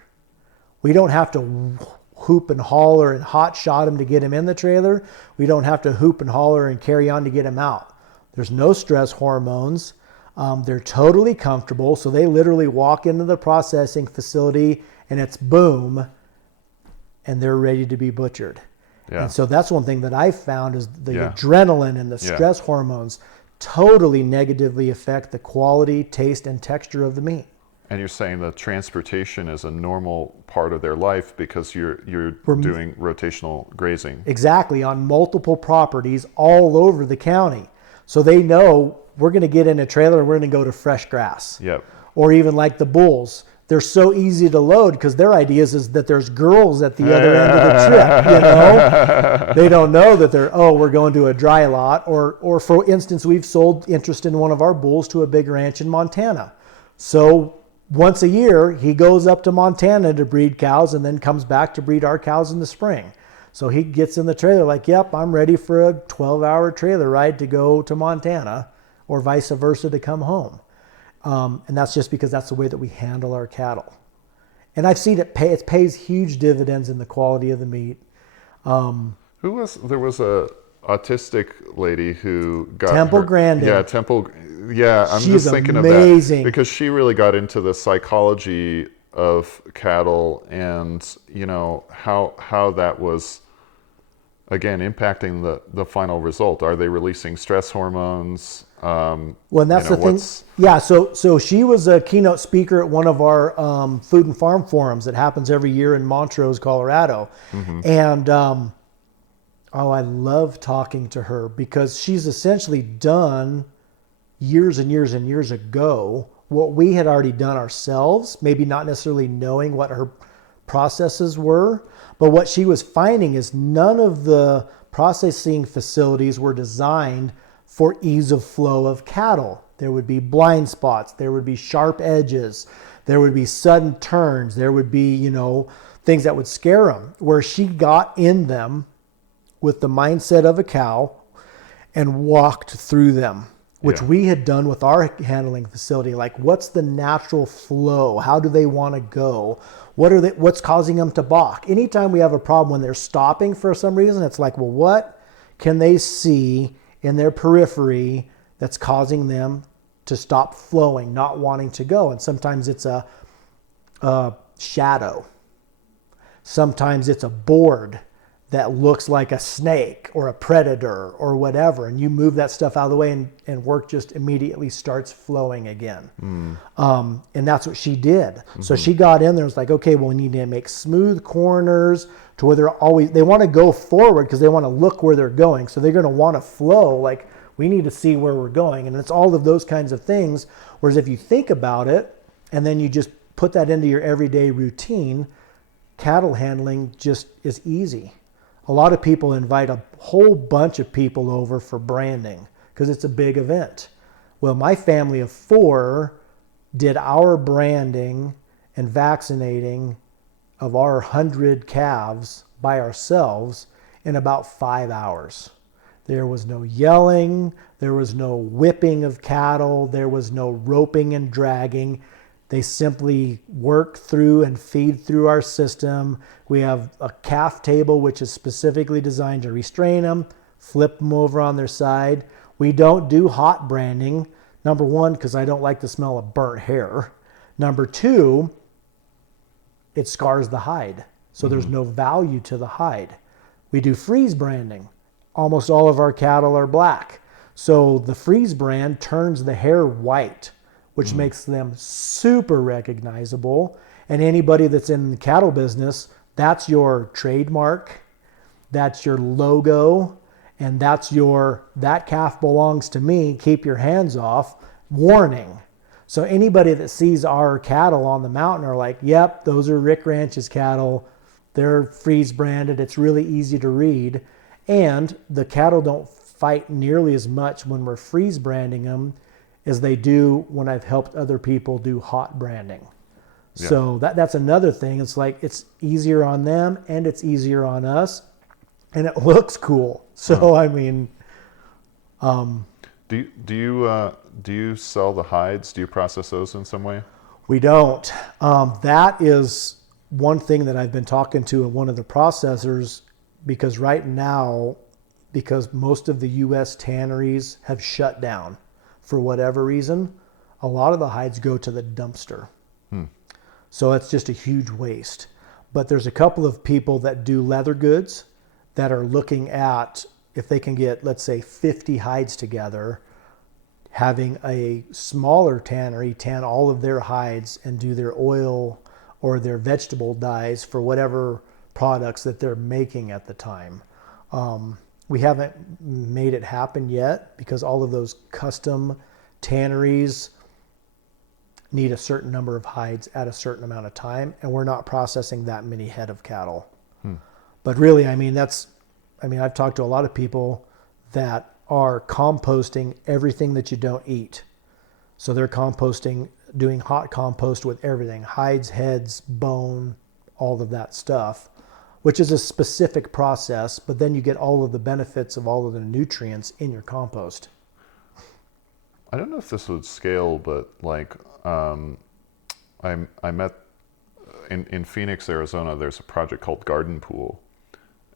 We don't have to hoop and holler and hot shot them to get them in the trailer. We don't have to hoop and holler and carry on to get them out. There's no stress hormones. They're totally comfortable. So they literally walk into the processing facility and it's boom, and they're ready to be butchered. Yeah. And so that's one thing that I've found is the adrenaline and the stress hormones totally negatively affect the quality, taste, and texture of the meat. And you're saying that transportation is a normal part of their life because you're doing rotational grazing. Exactly, on multiple properties all over the county. So they know we're going to get in a trailer and we're going to go to fresh grass. Yep. Or even like the bulls, they're so easy to load because their ideas is that there's girls at the other end of the trip, you know. They don't know that we're going to a dry lot, or for instance, we've sold interest in one of our bulls to a big ranch in Montana. So once a year, he goes up to Montana to breed cows and then comes back to breed our cows in the spring. So he gets in the trailer like, yep, I'm ready for a 12-hour trailer ride to go to Montana, or vice versa to come home. And that's just because that's the way that we handle our cattle. And I've seen it pays huge dividends in the quality of the meat. There was a autistic lady who got Temple Grandin. Yeah, Temple. Yeah, I'm She's just thinking amazing. of that because she really got into the psychology of cattle, and you know how that was again impacting the final result. Are they releasing stress hormones? Well, and that's the thing. Yeah, so she was a keynote speaker at one of our food and farm forums that happens every year in Montrose, Colorado. And I love talking to her because she's essentially done years and years and years ago what we had already done ourselves, maybe not necessarily knowing what her processes were. But what she was finding is none of the processing facilities were designed for ease of flow of cattle. There would be blind spots, there would be sharp edges, there would be sudden turns, there would be, you know, things that would scare them. Where she got in them with the mindset of a cow and walked through them, which we had done with our handling facility. Like, what's the natural flow? How do they want to go? What's causing them to balk? Anytime we have a problem when they're stopping for some reason, it's like, well, what can they see in their periphery that's causing them to stop flowing, not wanting to go? And sometimes it's a shadow. Sometimes it's a board that looks like a snake or a predator or whatever. And you move that stuff out of the way and work just immediately starts flowing again. And that's what she did. So she got in there and was like, okay, well, we need to make smooth corners to where they want to go forward because they want to look where they're going. So they're going to want to flow. Like, we need to see where we're going. And it's all of those kinds of things. Whereas if you think about it and then you just put that into your everyday routine, cattle handling just is easy. A lot of people invite a whole bunch of people over for branding because it's a big event. Well, my family of 4 did our branding and vaccinating of our 100 calves by ourselves in about 5 hours. There was no yelling, there was no whipping of cattle, there was no roping and dragging. They simply work through and feed through our system. We have a calf table which is specifically designed to restrain them, flip them over on their side. We don't do hot branding. Number 1, because I don't like the smell of burnt hair. Number 2, it scars the hide. So there's no value to the hide. We do freeze branding. Almost all of our cattle are black. So the freeze brand turns the hair white, which makes them super recognizable. And anybody that's in the cattle business, that's your trademark, that's your logo, and that's that calf belongs to me, keep your hands off, warning. So anybody that sees our cattle on the mountain are like, yep, those are Wrich Ranch's cattle. They're freeze branded. It's really easy to read. And the cattle don't fight nearly as much when we're freeze branding them as they do when I've helped other people do hot branding. Yeah. So that's another thing. It's like it's easier on them and it's easier on us, and it looks cool. So I mean, do you sell the hides? Do you process those in some way? We don't. That is one thing that I've been talking to one of the processors, because right now, because most of the U.S. tanneries have shut down for whatever reason, a lot of the hides go to the dumpster. So it's just a huge waste. But there's a couple of people that do leather goods that are looking at if they can get, let's say, 50 hides together, having a smaller tannery tan all of their hides and do their oil or their vegetable dyes for whatever products that they're making at the time. We haven't made it happen yet because all of those custom tanneries need a certain number of hides at a certain amount of time, and we're not processing that many head of cattle. But really, I've talked to a lot of people that are composting everything that you don't eat. So they're composting, doing hot compost with everything, hides, heads, bone, all of that stuff, which is a specific process, but then you get all of the benefits of all of the nutrients in your compost. I don't know if this would scale, but like I met in Phoenix, Arizona, there's a project called Garden Pool.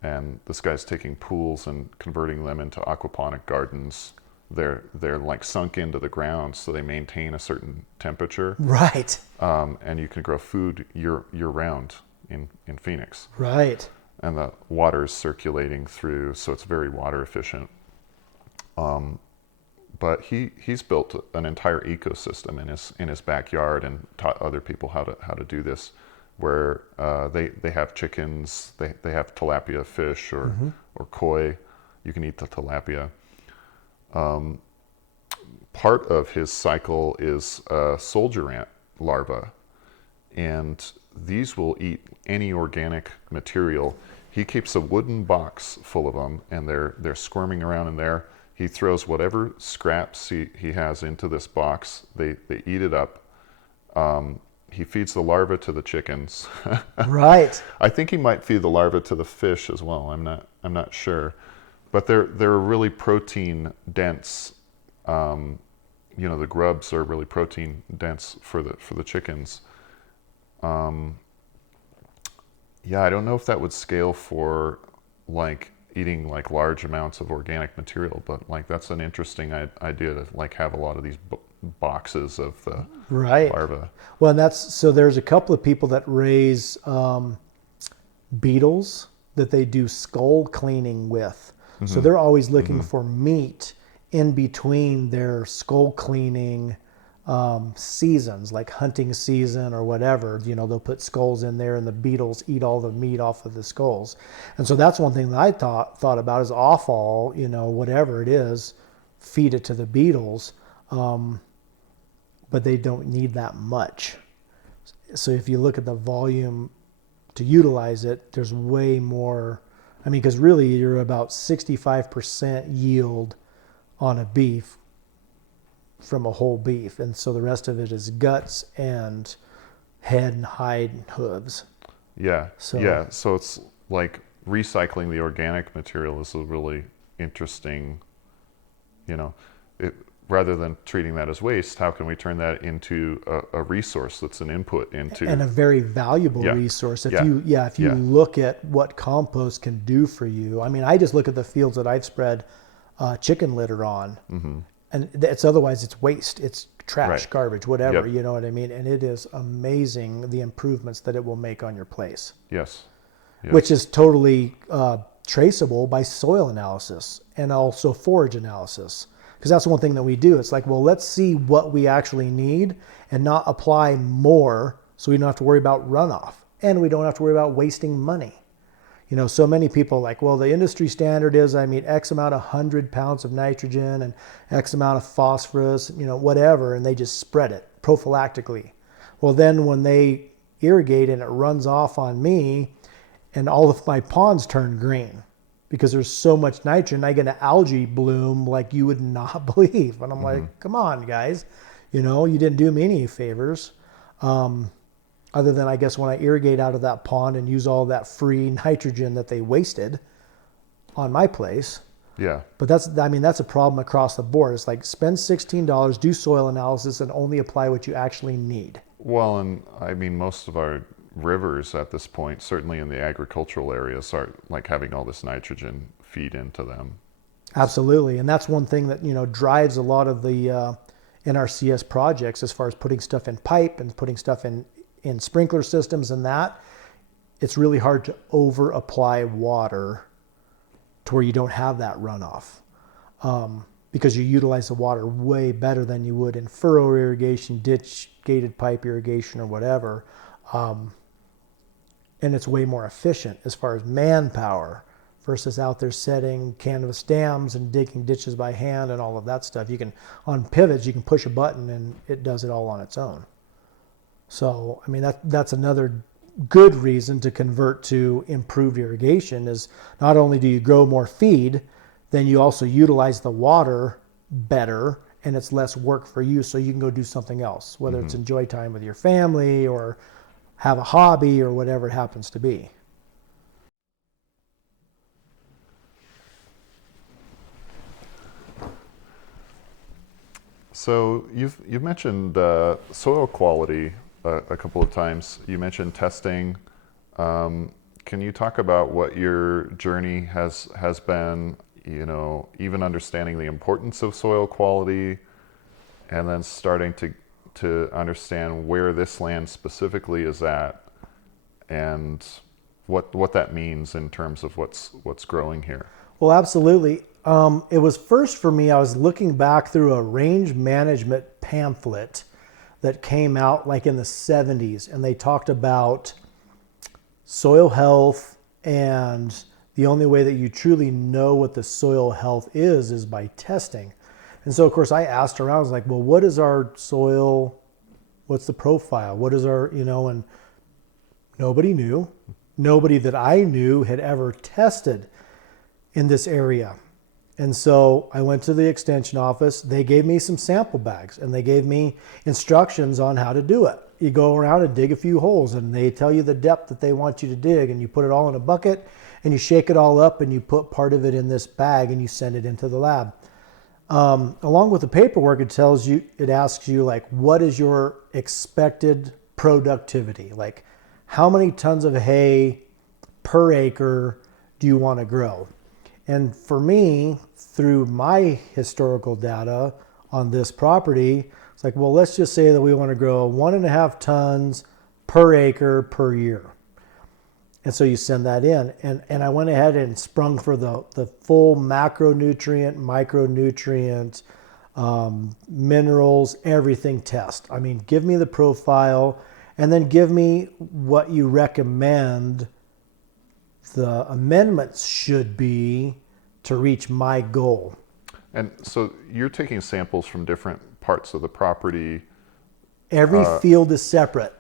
And this guy's taking pools and converting them into aquaponic gardens. They're like sunk into the ground, so they maintain a certain temperature. Right. And you can grow food year round in Phoenix. Right. And the water is circulating through, so it's very water efficient. But he's built an entire ecosystem in his backyard and taught other people how to do this, where they have chickens, they have tilapia fish or koi. You can eat the tilapia. Part of his cycle is soldier ant larvae, and these will eat any organic material. He keeps a wooden box full of them, and they're squirming around in there. He throws whatever scraps he has into this box. They eat it up. He feeds the larvae to the chickens. Right. I think he might feed the larvae to the fish as well. I'm not sure, but they're really protein dense. The grubs are really protein dense for the chickens. I don't know if that would scale for like eating like large amounts of organic material, but like that's an interesting idea to like have a lot of these boxes of the larvae. Well, and there's a couple of people that raise beetles that they do skull cleaning with. So they're always looking for meat in between their skull cleaning seasons, like hunting season or whatever. They'll put skulls in there and the beetles eat all the meat off of the skulls. And so that's one thing that I thought about is offal, whatever it is, feed it to the beetles. But they don't need that much. So if you look at the volume to utilize it, there's way more. Because really you're about 65% yield on a beef from a whole beef. And so the rest of it is guts and head and hide and hooves. Yeah. So it's like recycling the organic material is a really interesting, rather than treating that as waste, how can we turn that into a resource that's an input into... And a very valuable resource. If you look at what compost can do for you. I just look at the fields that I've spread chicken litter on. And it's waste. It's trash, garbage, whatever, you know what I mean? And it is amazing the improvements that it will make on your place. Yes. Which is totally traceable by soil analysis and also forage analysis. Because that's one thing that we do. It's like, well, let's see what we actually need and not apply more so we don't have to worry about runoff. And we don't have to worry about wasting money. So many people are like, well, the industry standard is, X amount of 100 pounds of nitrogen and X amount of phosphorus, whatever, and they just spread it prophylactically. Well, then when they irrigate and it runs off on me and all of my ponds turn green, because there's so much nitrogen, I get an algae bloom like you would not believe. And I'm like, come on, guys. You didn't do me any favors. Other than, I guess, when I irrigate out of that pond and use all that free nitrogen that they wasted on my place. Yeah. But that's a problem across the board. It's like spend $16, do soil analysis, and only apply what you actually need. Well, and most of our rivers at this point, certainly in the agricultural areas, are like having all this nitrogen feed into them. Absolutely. And that's one thing that, drives a lot of the NRCS projects as far as putting stuff in pipe and putting stuff in sprinkler systems and that. It's really hard to over apply water to where you don't have that runoff. Because you utilize the water way better than you would in furrow irrigation, ditch gated pipe irrigation or whatever. And it's way more efficient as far as manpower versus out there setting canvas dams and digging ditches by hand and all of that stuff. On pivots, you can push a button and it does it all on its own. So, I mean, that's another good reason to convert to improved irrigation is not only do you grow more feed, then you also utilize the water better and it's less work for you, so you can go do something else, whether it's enjoy time with your family or have a hobby or whatever it happens to be. So you've mentioned soil quality a couple of times. You mentioned testing. Can you talk about what your journey has been? You know, even understanding the importance of soil quality, and then starting to understand where this land specifically is at, and what that means in terms of what's growing here. Well, absolutely. It was first for me, I was looking back through a range management pamphlet that came out like in the 70s, and they talked about soil health, and the only way that you truly know what the soil health is by testing. And so, of course, I asked around, I was like, well, what is our soil? What's the profile? What is our, and nobody knew. Nobody that I knew had ever tested in this area. And so I went to the extension office. They gave me some sample bags and they gave me instructions on how to do it. You go around and dig a few holes and they tell you the depth that they want you to dig, and you put it all in a bucket and you shake it all up and you put part of it in this bag and you send it into the lab. Along with the paperwork, it asks you like, what is your expected productivity? Like, how many tons of hay per acre do you want to grow? And for me, through my historical data on this property, it's like, well, let's just say that we want to grow 1.5 tons per acre per year. And so you send that in. And I went ahead and sprung for the full macronutrient, micronutrient, minerals, everything test. I mean, give me the profile and then give me what you recommend the amendments should be to reach my goal. And so you're taking samples from different parts of the property. Every field is separate.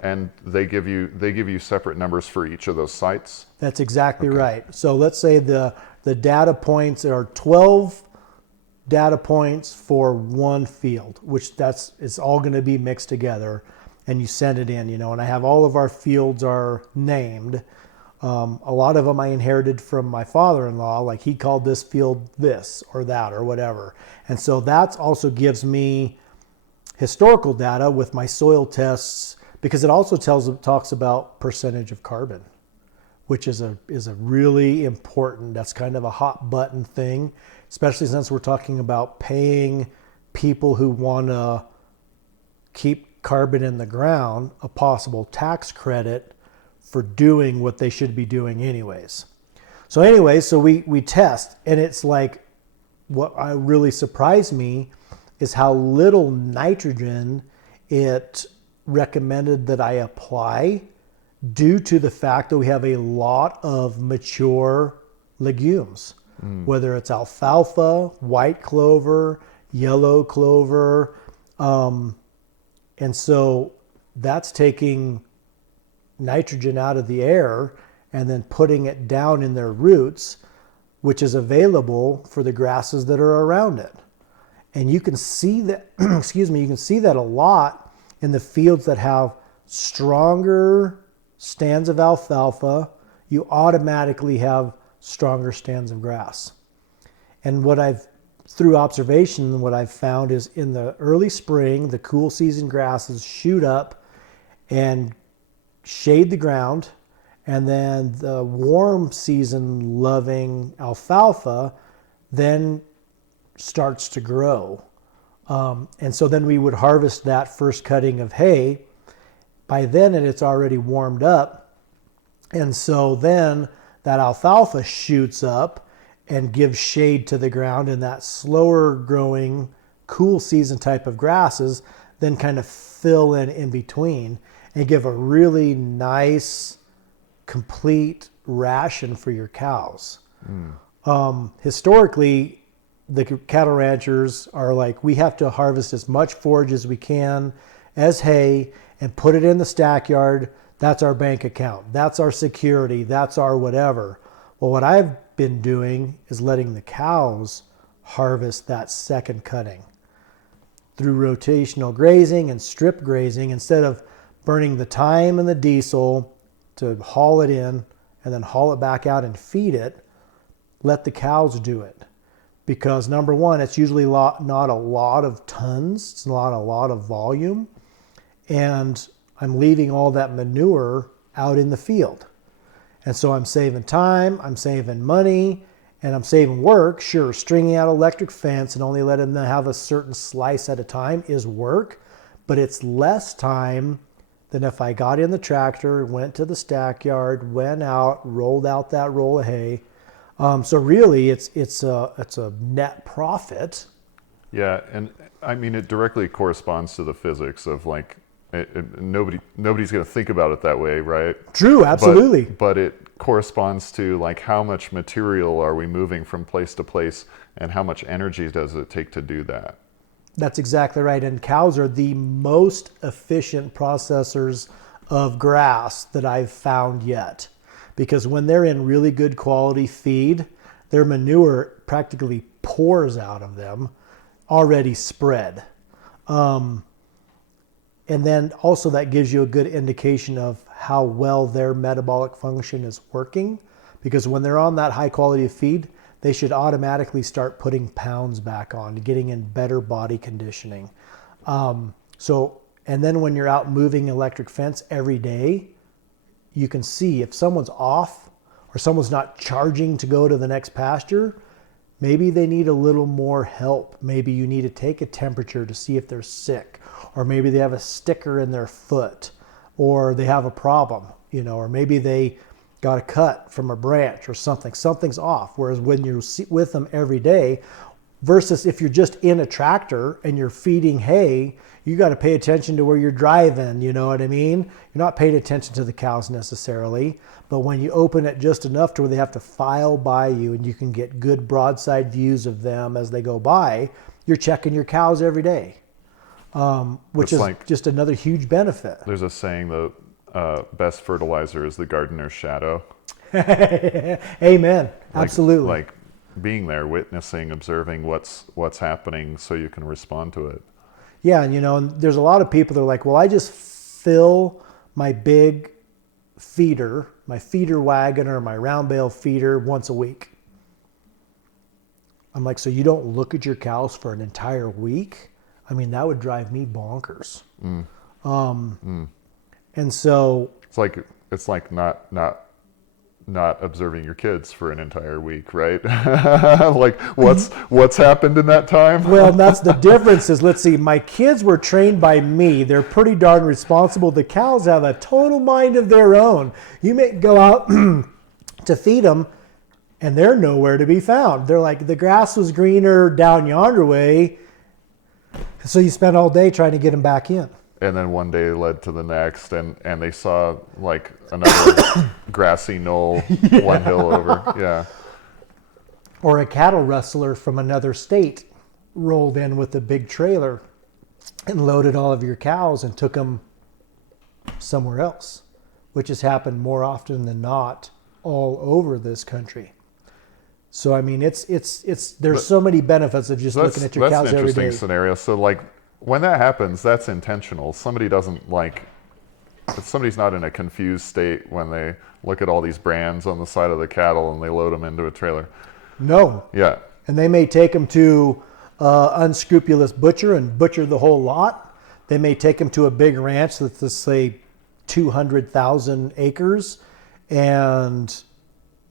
And they give you separate numbers for each of those sites? That's exactly right. So let's say the data points are 12 data points for one field, which it's all going to be mixed together, and you send it in, and I have all of our fields are named. A lot of them I inherited from my father-in-law, like he called this field this or that or whatever. And so that also gives me historical data with my soil tests, because it also talks about percentage of carbon, which is a really important, that's kind of a hot button thing, especially since we're talking about paying people who want to keep carbon in the ground a possible tax credit for doing what they should be doing anyways. So we test, and it's like, what really surprised me is how little nitrogen it recommended that I apply, due to the fact that we have a lot of mature legumes, whether it's alfalfa, white clover, yellow clover. And so that's taking nitrogen out of the air and then putting it down in their roots, which is available for the grasses that are around it. And you can see that, you can see that a lot in the fields that have stronger stands of alfalfa. You automatically have stronger stands of grass. And through observation, what I've found is in the early spring, the cool season grasses shoot up and shade the ground, and then the warm season loving alfalfa then starts to grow. And so then we would harvest that first cutting of hay. By then it's already warmed up. And so then that alfalfa shoots up and gives shade to the ground, and that slower growing cool season type of grasses then kind of fill in between and give a really nice, complete ration for your cows. Historically, the cattle ranchers are like, we have to harvest as much forage as we can as hay and put it in the stack yard. That's our bank account. That's our security. That's our whatever. Well, what I've been doing is letting the cows harvest that second cutting through rotational grazing and strip grazing, instead of burning the time and the diesel to haul it in and then haul it back out and feed it. Let the cows do it. Because number one, it's usually not a lot of tons. It's not a lot of volume. And I'm leaving all that manure out in the field. And so I'm saving time, I'm saving money, and I'm saving work. Sure, stringing out electric fence and only letting them have a certain slice at a time is work, but it's less time than if I got in the tractor, went to the stack yard, went out, rolled out that roll of hay. So really, it's a net profit. Yeah, and I mean it directly corresponds to the physics of like nobody's going to think about it that way, right? True, absolutely. But it corresponds to like how much material are we moving from place to place, and how much energy does it take to do that? That's exactly right. And cows are the most efficient processors of grass that I've found yet. Because when they're in really good quality feed, their manure practically pours out of them, already spread. And then also that gives you a good indication of how well their metabolic function is working. Because when they're on that high quality feed, they should automatically start putting pounds back on, getting in better body conditioning. And then when you're out moving electric fence every day, you can see if someone's off or someone's not charging to go to the next pasture, maybe they need a little more help. Maybe you need to take a temperature to see if they're sick, or maybe they have a sticker in their foot, or they have a problem, or maybe they got a cut from a branch or something. Something's off. Whereas when you're with them every day, versus if you're just in a tractor and you're feeding hay, you got to pay attention to where you're driving, you know what I mean? You're not paying attention to the cows necessarily, but when you open it just enough to where they have to file by you and you can get good broadside views of them as they go by, you're checking your cows every day, which is like, just another huge benefit. There's a saying, the best fertilizer is the gardener's shadow. Amen. Absolutely. Like being there, witnessing, observing what's happening so you can respond to it. Yeah, and there's a lot of people that are like, well, I just fill my big feeder, my feeder wagon or my round bale feeder once a week. I'm like, so you don't look at your cows for an entire week? I mean, that would drive me bonkers. And so it's like not observing your kids for an entire week, right? Like what's happened in that time? Well, that's the difference is, let's see, my kids were trained by me. They're pretty darn responsible. The cows have a total mind of their own. You may go out to feed them and they're nowhere to be found. They're like, the grass was greener down yonder way. So you spend all day trying to get them back in. And then one day led to the next, and they saw like another grassy knoll, yeah, one hill over. Yeah. Or a cattle rustler from another state rolled in with a big trailer and loaded all of your cows and took them somewhere else, which has happened more often than not all over this country. So I mean, there's so many benefits of just looking at your cows every day. That's an interesting scenario. So like, when that happens, that's intentional. Somebody's not in a confused state when they look at all these brands on the side of the cattle and they load them into a trailer. No. Yeah. And they may take them to unscrupulous butcher and butcher the whole lot. They may take them to a big ranch that's, let's say, 200,000 acres. And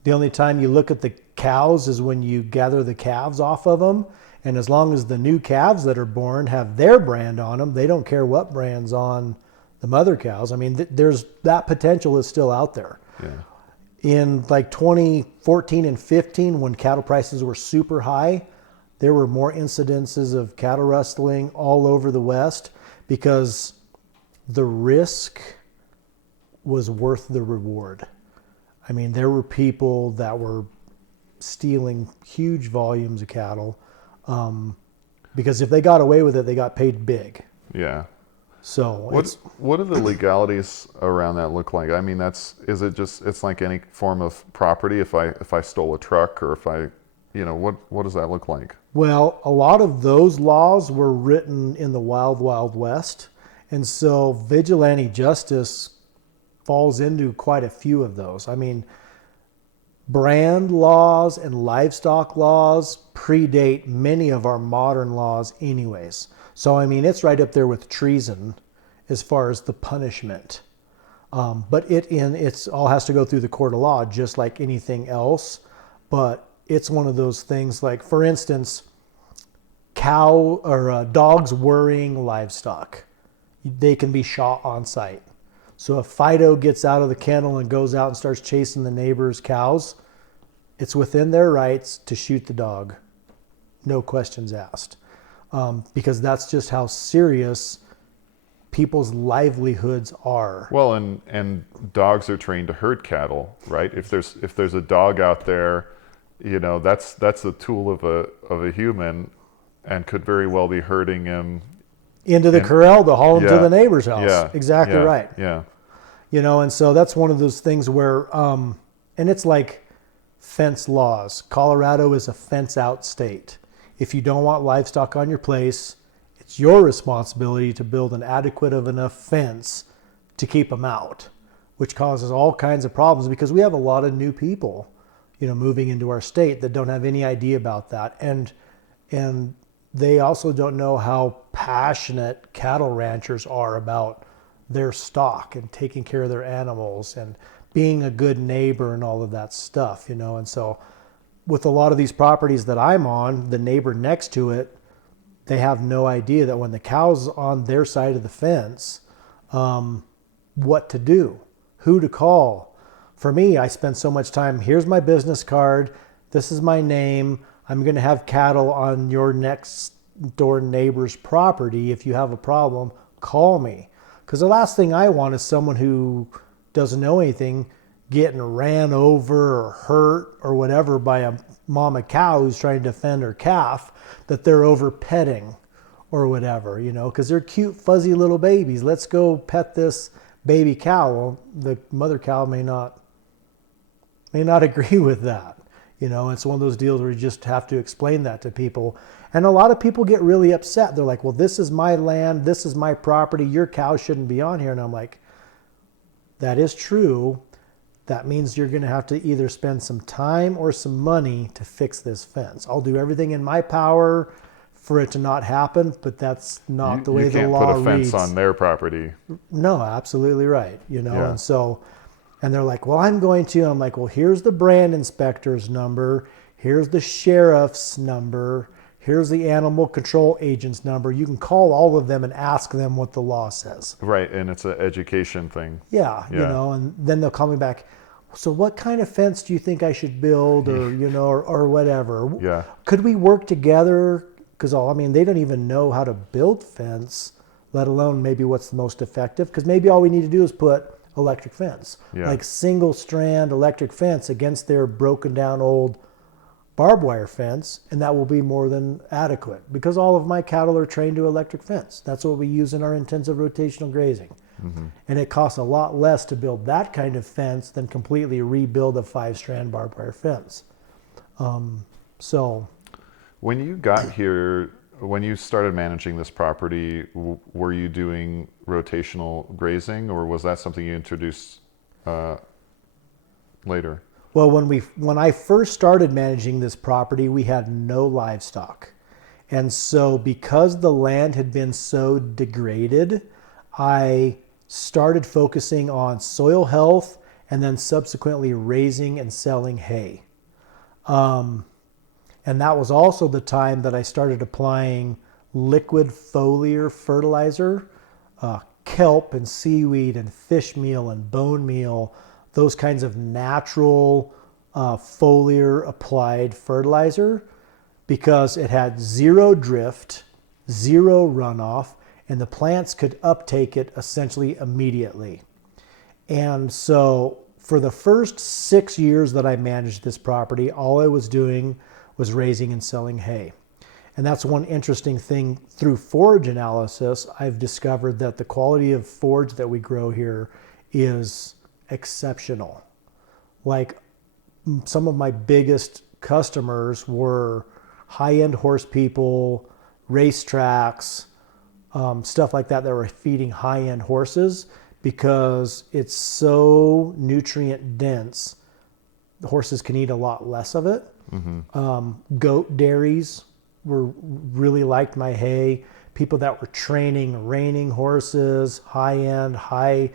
the only time you look at the cows is when you gather the calves off of them. And as long as the new calves that are born have their brand on them, they don't care what brand's on the mother cows. I mean, there's that potential is still out there. Yeah. In like 2014 and 15, when cattle prices were super high, there were more incidences of cattle rustling all over the West because the risk was worth the reward. I mean, there were people that were stealing huge volumes of cattle. Because if they got away with it, they got paid big. Yeah. So What do the legalities around that look like? I mean, is it just, it's like any form of property? If I stole a truck, or if I, what does that look like? well, a lot of those laws were written in the wild, wild west. And so vigilante justice falls into quite a few of those. I mean, brand laws and livestock laws predate many of our modern laws anyways. So, I mean, it's right up there with treason as far as the punishment. But it's all has to go through the court of law, just like anything else. But it's one of those things, like, for instance, cow or dogs worrying livestock. They can be shot on site. So if Fido gets out of the kennel and goes out and starts chasing the neighbor's cows, it's within their rights to shoot the dog. No questions asked. Because that's just how serious people's livelihoods are. Well, and dogs are trained to herd cattle, right? If there's a dog out there, that's a tool of a human, and could very well be herding him Into the corral to haul him to Yeah. the neighbor's house. Yeah. Exactly Yeah. right. Yeah. And so that's one of those things where, and it's like fence laws. Colorado is a fence out state. If you don't want livestock on your place, it's your responsibility to build an adequate of enough fence to keep them out, which causes all kinds of problems because we have a lot of new people, moving into our state that don't have any idea about that. And they also don't know how passionate cattle ranchers are about their stock and taking care of their animals and being a good neighbor and all of that stuff, And so with a lot of these properties that I'm on, the neighbor next to it, they have no idea that when the cow's on their side of the fence, what to do, who to call. For me, I spend so much time, here's my business card, this is my name, I'm going to have cattle on your next door neighbor's property. If you have a problem, call me. Because the last thing I want is someone who doesn't know anything getting ran over or hurt or whatever by a mama cow who's trying to defend her calf that they're over petting or whatever, because they're cute, fuzzy little babies. Let's go pet this baby cow. Well, the mother cow may not agree with that. It's one of those deals where you just have to explain that to people. And a lot of people get really upset. They're like, well, this is my land. This is my property. Your cow shouldn't be on here. And I'm like, that is true. That means you're going to have to either spend some time or some money to fix this fence. I'll do everything in my power for it to not happen, but that's not the way the law reads. You can't put a fence on their property. No, absolutely right. Yeah. And so, and they're like, well, I'm like, well, here's the brand inspector's number. Here's the sheriff's number. Here's the animal control agent's number. You can call all of them and ask them what the law says. Right, and it's an education thing. Yeah. And then they'll call me back. So what kind of fence do you think I should build, or or whatever? Yeah. Could we work together? Because they don't even know how to build fence, let alone maybe what's the most effective. Because maybe all we need to do is put electric fence, like single strand electric fence against their broken down old barbed wire fence, and that will be more than adequate because all of my cattle are trained to electric fence. That's what we use in our intensive rotational grazing. Mm-hmm. And it costs a lot less to build that kind of fence than completely rebuild a 5-strand barbed wire fence. So when you got here, when you started managing this property, were you doing rotational grazing, or was that something you introduced later? Well, when I first started managing this property, we had no livestock. And so because the land had been so degraded, I started focusing on soil health and then subsequently raising and selling hay. And that was also the time that I started applying liquid foliar fertilizer, kelp and seaweed and fish meal and bone meal, those kinds of natural foliar applied fertilizer, because it had zero drift, zero runoff, and the plants could uptake it essentially immediately. And so for the first 6 years that I managed this property, all I was doing was raising and selling hay. And that's one interesting thing. Through forage analysis, I've discovered that the quality of forage that we grow here is exceptional. Like, some of my biggest customers were high-end horse people, racetracks, stuff like that were feeding high-end horses because it's so nutrient dense. The horses can eat a lot less of it. Goat dairies really liked my hay. People that were training reining horses, high-end, high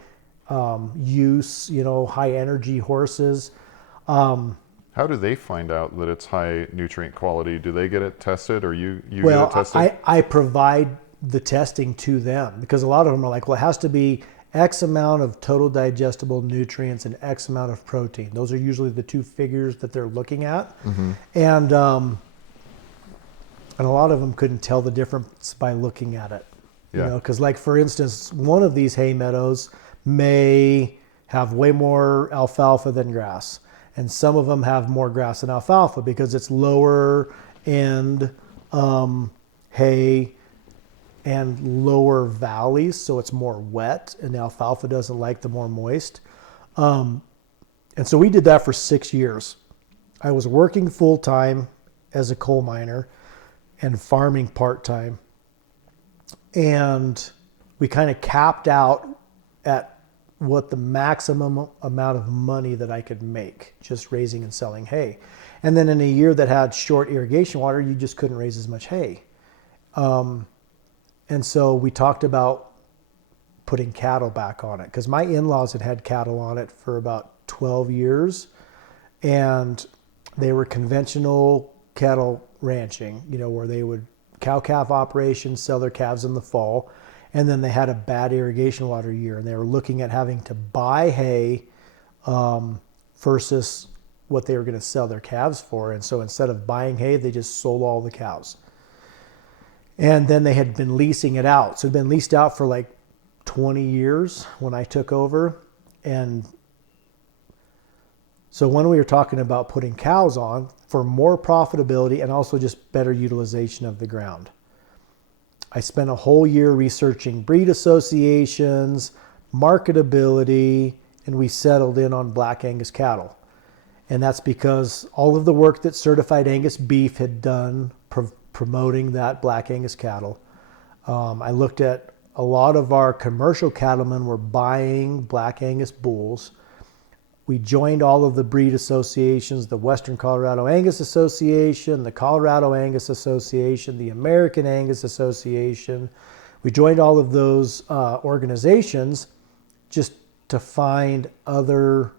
use, high energy horses. How do they find out that it's high nutrient quality? Do they get it tested, or you get Well, it tested? I provide the testing to them because a lot of them are like, well, it has to be X amount of total digestible nutrients and X amount of protein. Those are usually the two figures that they're looking at. And a lot of them couldn't tell the difference by looking at it. Because like, for instance, one of these hay meadows may have way more alfalfa than grass. And some of them have more grass than alfalfa because it's lower end hay and lower valleys, so it's more wet, and the alfalfa doesn't like the more moist. And so we did that for 6 years. I was working full-time as a coal miner and farming part-time. And we kind of capped out at what the maximum amount of money that I could make just raising and selling hay. And then in a year that had short irrigation water, you just couldn't raise as much hay. And so we talked about putting cattle back on it because my in-laws had cattle on it for about 12 years, and they were conventional cattle ranching, where they would cow-calf operations, sell their calves in the fall, and then they had a bad irrigation water year, and they were looking at having to buy hay versus what they were going to sell their calves for. And so instead of buying hay, they just sold all the cows. And then they had been leasing it out. So it had been leased out for like 20 years when I took over. And so when we were talking about putting cows on for more profitability and also just better utilization of the ground, I spent a whole year researching breed associations, marketability, and we settled in on Black Angus cattle. And that's because all of the work that Certified Angus Beef had done promoting that Black Angus cattle. I looked at a lot of our commercial cattlemen were buying Black Angus bulls. We joined all of the breed associations, the Western Colorado Angus Association, the Colorado Angus Association, the American Angus Association. We joined all of those organizations just to find other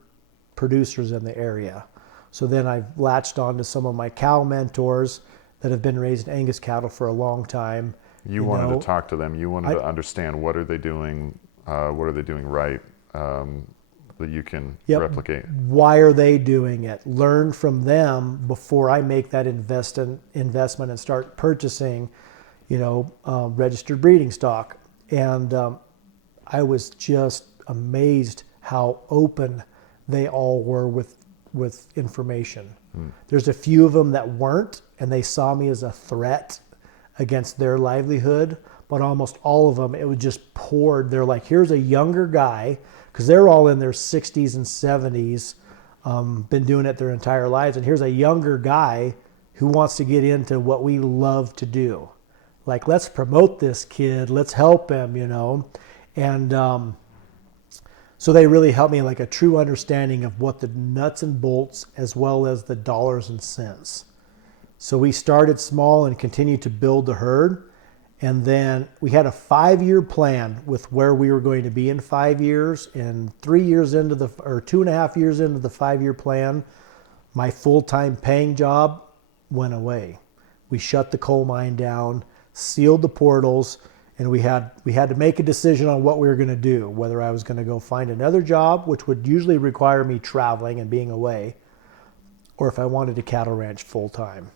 producers in the area. So then I latched on to some of my cow mentors that have been raising Angus cattle for a long time. You wanted to talk to them. You wanted to understand what are they doing right, that you can replicate. Why are they doing it? Learn from them before I make that investment and start purchasing, registered breeding stock. And I was just amazed how open they all were with information. There's a few of them that weren't, and they saw me as a threat against their livelihood, but almost all of them, it was just poured. They're like, here's a younger guy, because they're all in their 60s and 70s, been doing it their entire lives, and here's a younger guy who wants to get into what we love to do. Like, let's promote this kid, let's help him, And so they really helped me, like a true understanding of what the nuts and bolts as well as the dollars and cents. So we started small and continued to build the herd. And then we had a 5-year plan with where we were going to be in 5 years. And 2.5 years into the 5-year plan, my full-time paying job went away. We shut the coal mine down, sealed the portals, and we had to make a decision on what we were going to do, whether I was going to go find another job, which would usually require me traveling and being away, or if I wanted to cattle ranch full time.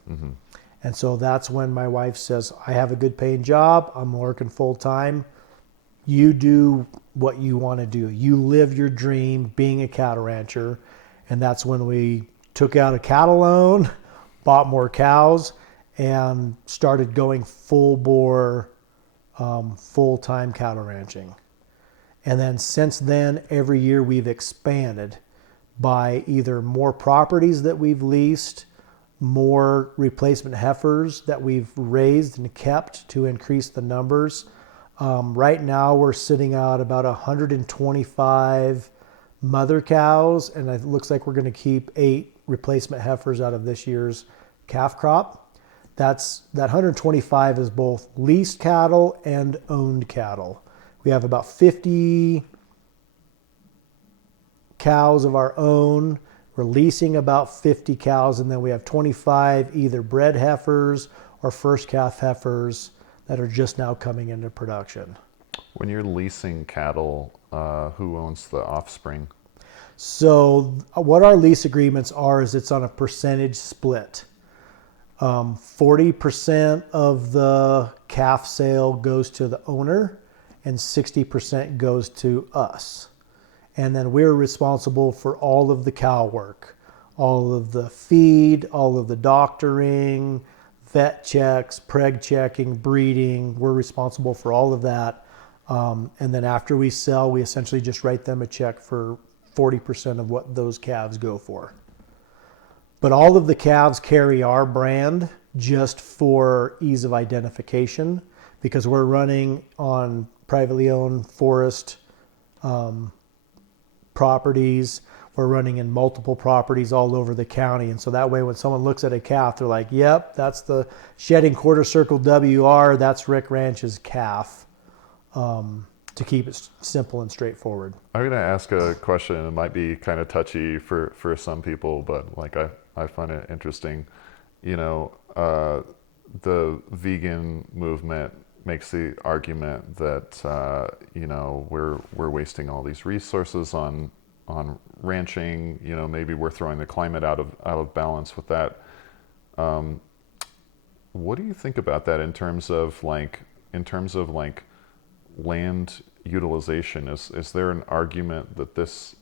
And so that's when my wife says, I have a good paying job, I'm working full time. You do what you want to do. You live your dream being a cattle rancher. And that's when we took out a cattle loan, bought more cows, and started going full bore, full-time cattle ranching. And then since then, every year we've expanded by either more properties that we've leased, more replacement heifers that we've raised and kept to increase the numbers. Right now we're sitting at about 125 mother cows, and it looks like we're going to keep 8 replacement heifers out of this year's calf crop. That 125 is both leased cattle and owned cattle. We have about 50 cows of our own. We're leasing about 50 cows, and then we have 25 either bred heifers or first calf heifers that are just now coming into production. When you're leasing cattle, who owns the offspring? So what our lease agreements are is it's on a percentage split. 40% of the calf sale goes to the owner and 60% goes to us. And then we're responsible for all of the cow work, all of the feed, all of the doctoring, vet checks, preg checking, breeding. We're responsible for all of that. And then after we sell, we essentially just write them a check for 40% of what those calves go for. But all of the calves carry our brand just for ease of identification, because we're running on privately owned forest properties. We're running in multiple properties all over the county. And so that way when someone looks at a calf, they're like, yep, that's the shedding quarter circle WR, that's Wrich Ranch's calf, to keep it simple and straightforward. I'm going to ask a question. It might be kind of touchy for some people, but like I find it interesting. You know, the vegan movement makes the argument that you know, we're wasting all these resources on ranching. You know, maybe we're throwing the climate out of balance with that. What do you think about that in terms of like land utilization? Is there an argument that this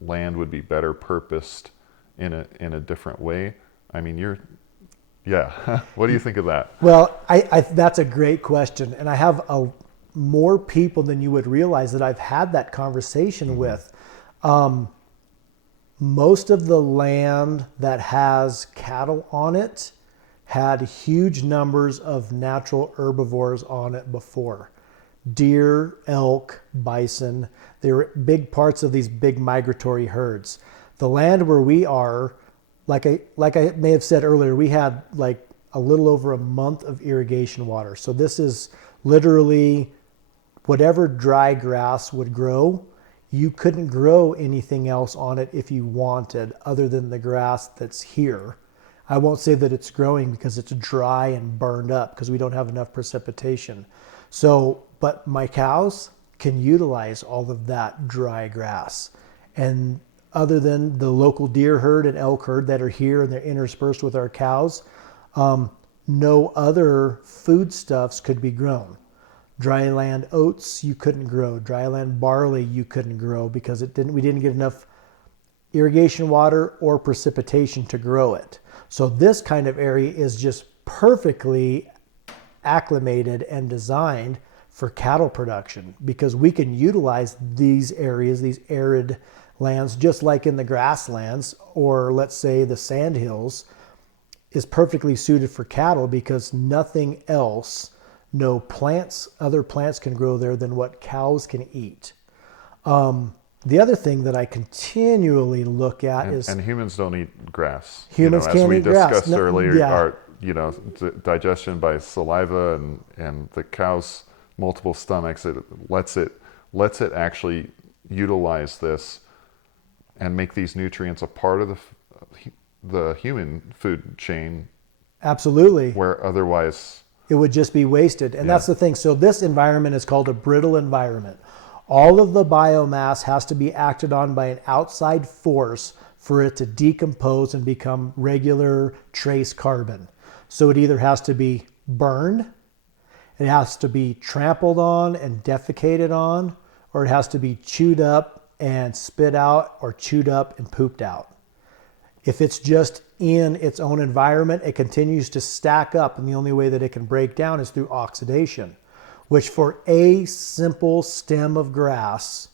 land would be better purposed in a different way? I mean, yeah. What do you think of that? Well, I that's a great question. And I have more people than you would realize that I've had that conversation with. Most of the land that has cattle on it had huge numbers of natural herbivores on it before. Deer, elk, bison, they were big parts of these big migratory herds. The land where we are, like I may have said earlier, we had like a little over a month of irrigation water. So this is literally whatever dry grass would grow. You couldn't grow anything else on it if you wanted other than the grass that's here. I won't say that it's growing because it's dry and burned up because we don't have enough precipitation. So, but my cows can utilize all of that dry grass. And other than the local deer herd and elk herd that are here and they're interspersed with our cows, no other foodstuffs could be grown. Dryland oats you couldn't grow. Dryland barley you couldn't grow because we didn't get enough irrigation water or precipitation to grow it. So this kind of area is just perfectly acclimated and designed for cattle production because we can utilize these areas, these arid lands, just like in the grasslands, or let's say the sand hills, is perfectly suited for cattle because nothing else, no plants, other plants can grow there than what cows can eat. The other thing that I continually look at is... And humans don't eat grass. Humans can't eat grass. As we discussed earlier, digestion by saliva and the cow's multiple stomachs, it lets it actually utilize this and make these nutrients a part of the human food chain. Absolutely. Where otherwise... it would just be wasted. And that's the thing. So this environment is called a brittle environment. All of the biomass has to be acted on by an outside force for it to decompose and become regular trace carbon. So it either has to be burned, it has to be trampled on and defecated on, or it has to be chewed up and spit out or chewed up and pooped out. If it's just in its own environment, it continues to stack up, and the only way that it can break down is through oxidation, which for a simple stem of grass,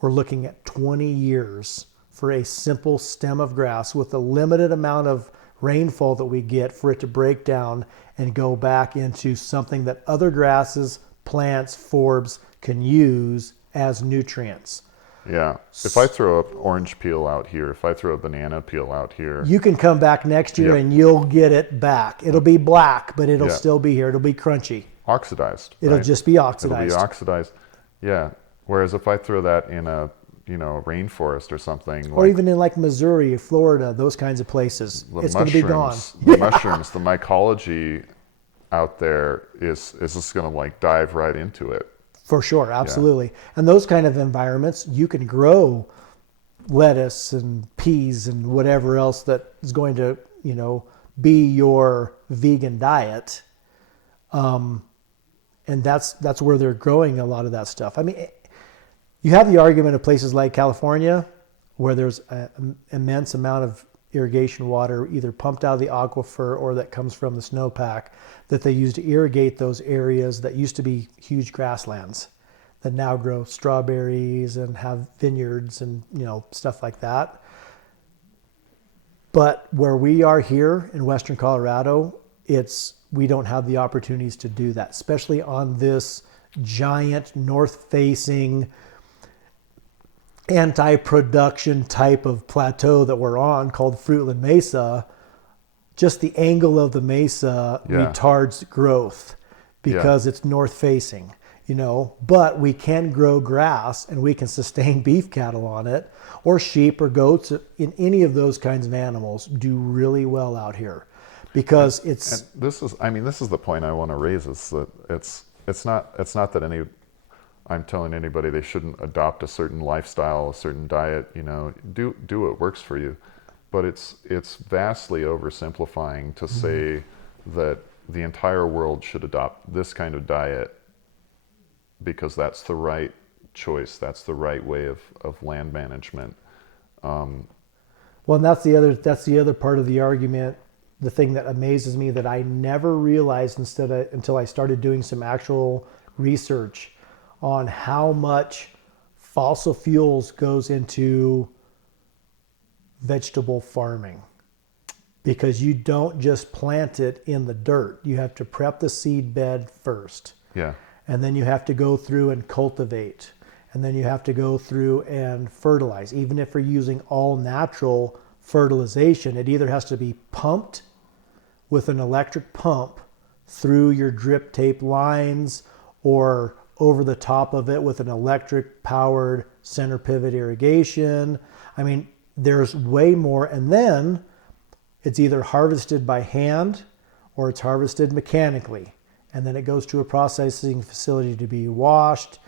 we're looking at 20 years for a simple stem of grass with a limited amount of rainfall that we get for it to break down and go back into something that other grasses, plants, forbs can use as nutrients. Yeah. If I throw an orange peel out here, if I throw a banana peel out here, You can come back next year Yep. and you'll get it back. It'll be black, but it'll Yeah. still be here. It'll be crunchy. oxidized. It'll right? just be oxidized. It'll be oxidized. Yeah. Whereas if I throw that in a, a rainforest or something, Or even in like Missouri, Florida, those kinds of places, the it's going to be gone. the mushrooms, the mycology out there is just going to like dive right into it. For sure, absolutely. And those kind of environments, you can grow lettuce and peas and whatever else that is going to, be your vegan diet. And that's where they're growing a lot of that stuff. I mean, you have the argument of places like California where there's an immense amount of irrigation water either pumped out of the aquifer or that comes from the snowpack that they use to irrigate those areas that used to be huge grasslands that now grow strawberries and have vineyards and stuff like that. But where we are here in Western Colorado, we don't have the opportunities to do that, especially on this giant north-facing anti-production type of plateau that we're on called Fruitland Mesa. Just the angle of the mesa retards growth because it's north-facing, but we can grow grass and we can sustain beef cattle on it, or sheep or goats. In any of those kinds of animals do really well out here because And this is the point I want to raise, is that it's not that I'm telling anybody they shouldn't adopt a certain lifestyle, a certain diet, do what works for you. But it's vastly oversimplifying to say that the entire world should adopt this kind of diet because that's the right choice, that's the right way of land management. Well, and that's the other part of the argument. The thing that amazes me that I never realized until I started doing some actual research on how much fossil fuels goes into vegetable farming, because you don't just plant it in the dirt. You have to prep the seed bed first. Yeah. And then you have to go through and cultivate. And then you have to go through and fertilize. Even if you're using all natural fertilization, it either has to be pumped with an electric pump through your drip tape lines or over the top of it with an electric powered center pivot irrigation. I mean, there's way more. And then it's either harvested by hand or it's harvested mechanically. And then it goes to a processing facility to be washed,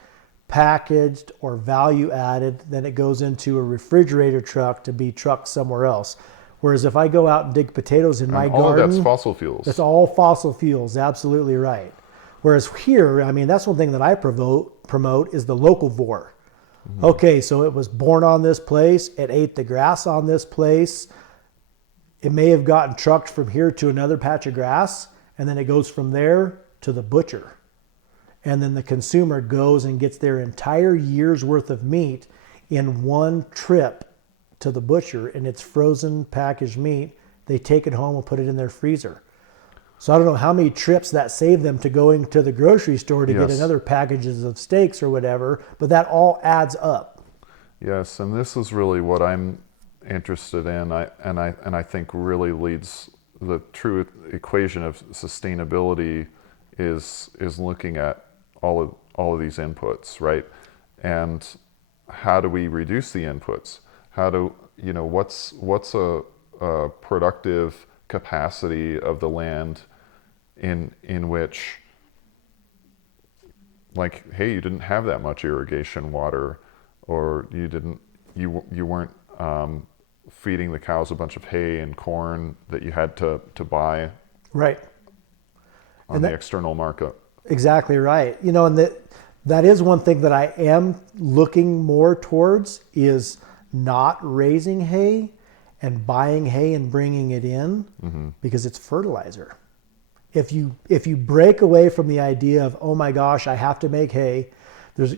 packaged, or value added. Then it goes into a refrigerator truck to be trucked somewhere else. Whereas if I go out and dig potatoes in my garden, all of that's fossil fuels. It's all fossil fuels, absolutely right. Whereas here, I mean, that's one thing that I promote is the locavore. Okay, so it was born on this place. It ate the grass on this place. It may have gotten trucked from here to another patch of grass, and then it goes from there to the butcher. And then the consumer goes and gets their entire year's worth of meat in one trip to the butcher, and it's frozen packaged meat. They take it home and put it in their freezer. So I don't know how many trips that saved them to going to the grocery store to get another packages of steaks or whatever, but that all adds up. Yes, and this is really what I'm interested in. I think really leads the true equation of sustainability is looking at all of these inputs, right? And how do we reduce the inputs? How do what's a productive capacity of the land in which, like, hey, you didn't have that much irrigation water, or you weren't feeding the cows a bunch of hay and corn that you had to buy right on the external market. Exactly right. And that is one thing that I am looking more towards is not raising hay and buying hay and bringing it in because it's fertilizer. If you break away from the idea of, oh my gosh, I have to make hay, there's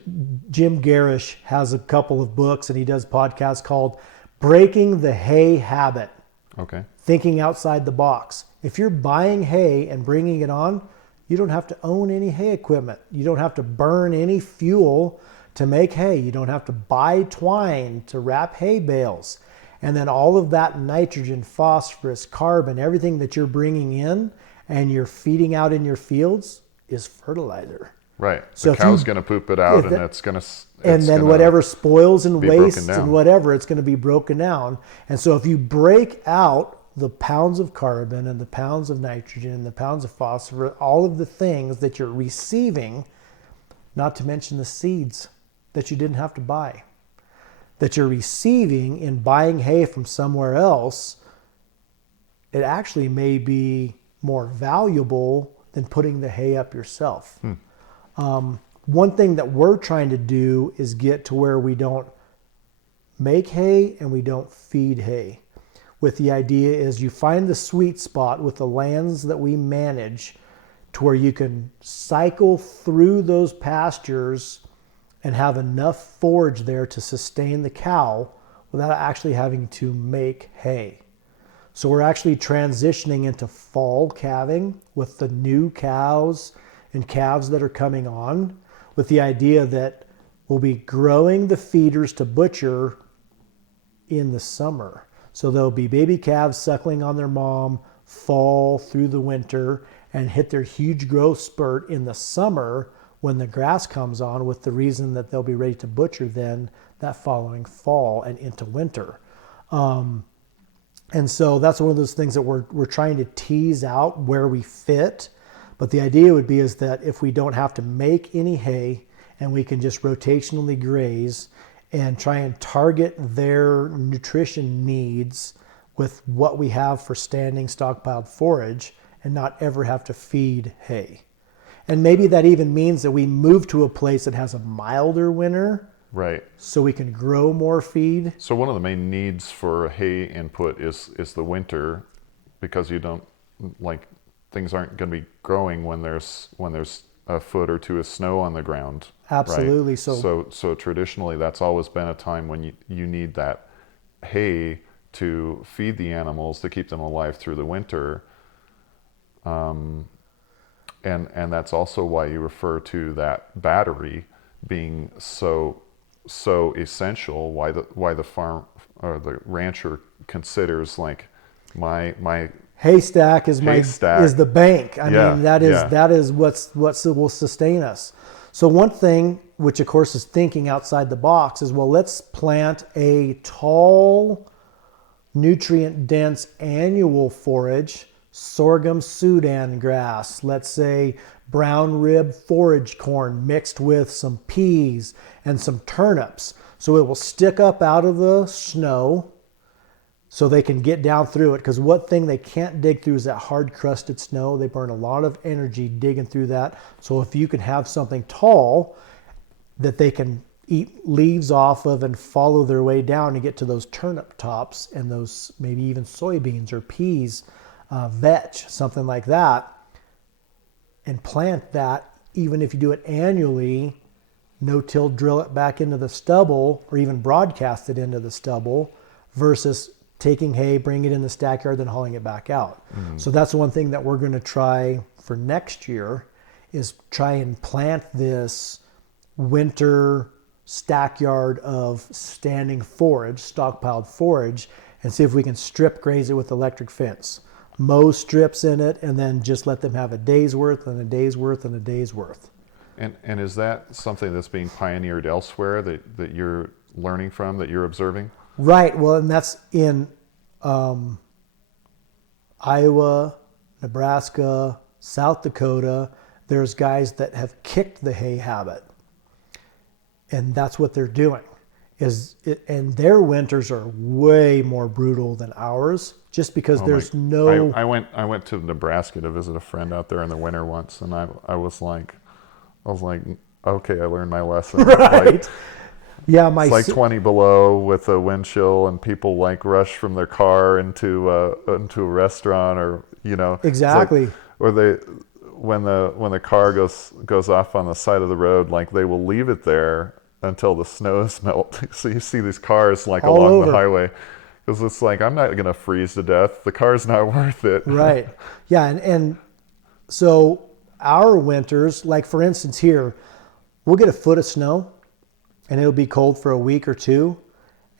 Jim Garish has a couple of books and he does podcasts called Breaking the Hay Habit. Okay. Thinking outside the box. If you're buying hay and bringing it on, you don't have to own any hay equipment. You don't have to burn any fuel to make hay. You don't have to buy twine to wrap hay bales. And then all of that nitrogen, phosphorus, carbon, everything that you're bringing in and you're feeding out in your fields is fertilizer. Right. So the cow's going to poop it out, and it's going to. And then whatever spoils and wastes down. and whatever, it's going to be broken down. And so if you break out the pounds of carbon and the pounds of nitrogen and the pounds of phosphorus, all of the things that you're receiving, not to mention the seeds that you didn't have to buy, that you're receiving in buying hay from somewhere else, it actually may be more valuable than putting the hay up yourself. One thing that we're trying to do is get to where we don't make hay and we don't feed hay. With the idea is you find the sweet spot with the lands that we manage to where you can cycle through those pastures and have enough forage there to sustain the cow without actually having to make hay. So we're actually transitioning into fall calving with the new cows and calves that are coming on, with the idea that we'll be growing the feeders to butcher in the summer. So there'll be baby calves suckling on their mom fall through the winter and hit their huge growth spurt in the summer when the grass comes on, with the reason that they'll be ready to butcher then that following fall and into winter. And so that's one of those things that we're trying to tease out where we fit. But the idea would be is that if we don't have to make any hay and we can just rotationally graze and try and target their nutrition needs with what we have for standing stockpiled forage and not ever have to feed hay. And maybe that even means that we move to a place that has a milder winter. Right. So we can grow more feed. So one of the main needs for hay input is the winter, because you don't, like, things aren't going to be growing when there's a foot or two of snow on the ground. Absolutely. Right? So traditionally that's always been a time when you need that hay to feed the animals to keep them alive through the winter. And that's also why you refer to that battery being so essential, why the farm or the rancher considers, like, my haystack is the bank. I mean, that is what will sustain us. So one thing, which of course is thinking outside the box, is, well, let's plant a tall, nutrient-dense annual forage, sorghum Sudan grass, let's say brown rib forage corn mixed with some peas and some turnips. So it will stick up out of the snow so they can get down through it. Because one thing they can't dig through is that hard crusted snow. They burn a lot of energy digging through that. So if you can have something tall that they can eat leaves off of and follow their way down to get to those turnip tops and those maybe even soybeans or peas, vetch, something like that, and plant that, even if you do it annually, no-till drill it back into the stubble or even broadcast it into the stubble versus taking hay, bring it in the stack yard, then hauling it back out. So that's one thing that we're going to try for next year, is try and plant this winter stack yard of standing forage, stockpiled forage, and see if we can strip graze it with electric fence. Mow strips in it and then just let them have a day's worth and a day's worth and a day's worth. And is that something that's being pioneered elsewhere that you're learning from, that you're observing? Right. Well, and that's in Iowa, Nebraska, South Dakota. There's guys that have kicked the hay habit. And that's what they're doing. And their winters are way more brutal than ours, just because there's no... I went to Nebraska to visit a friend out there in the winter once, and I was like, okay, I learned my lesson. Right. Yeah, It's like 20 below with a wind chill, and people like rush from their car into a restaurant, or it's like, exactly. or they when the car goes off on the side of the road, like they will leave it there until the snows melt. So you see these cars like All along the over. highway, because it's like, I'm not gonna freeze to death. The car's not worth it. Right. Yeah, and so our winters, like for instance here, we'll get a foot of snow and it'll be cold for a week or two,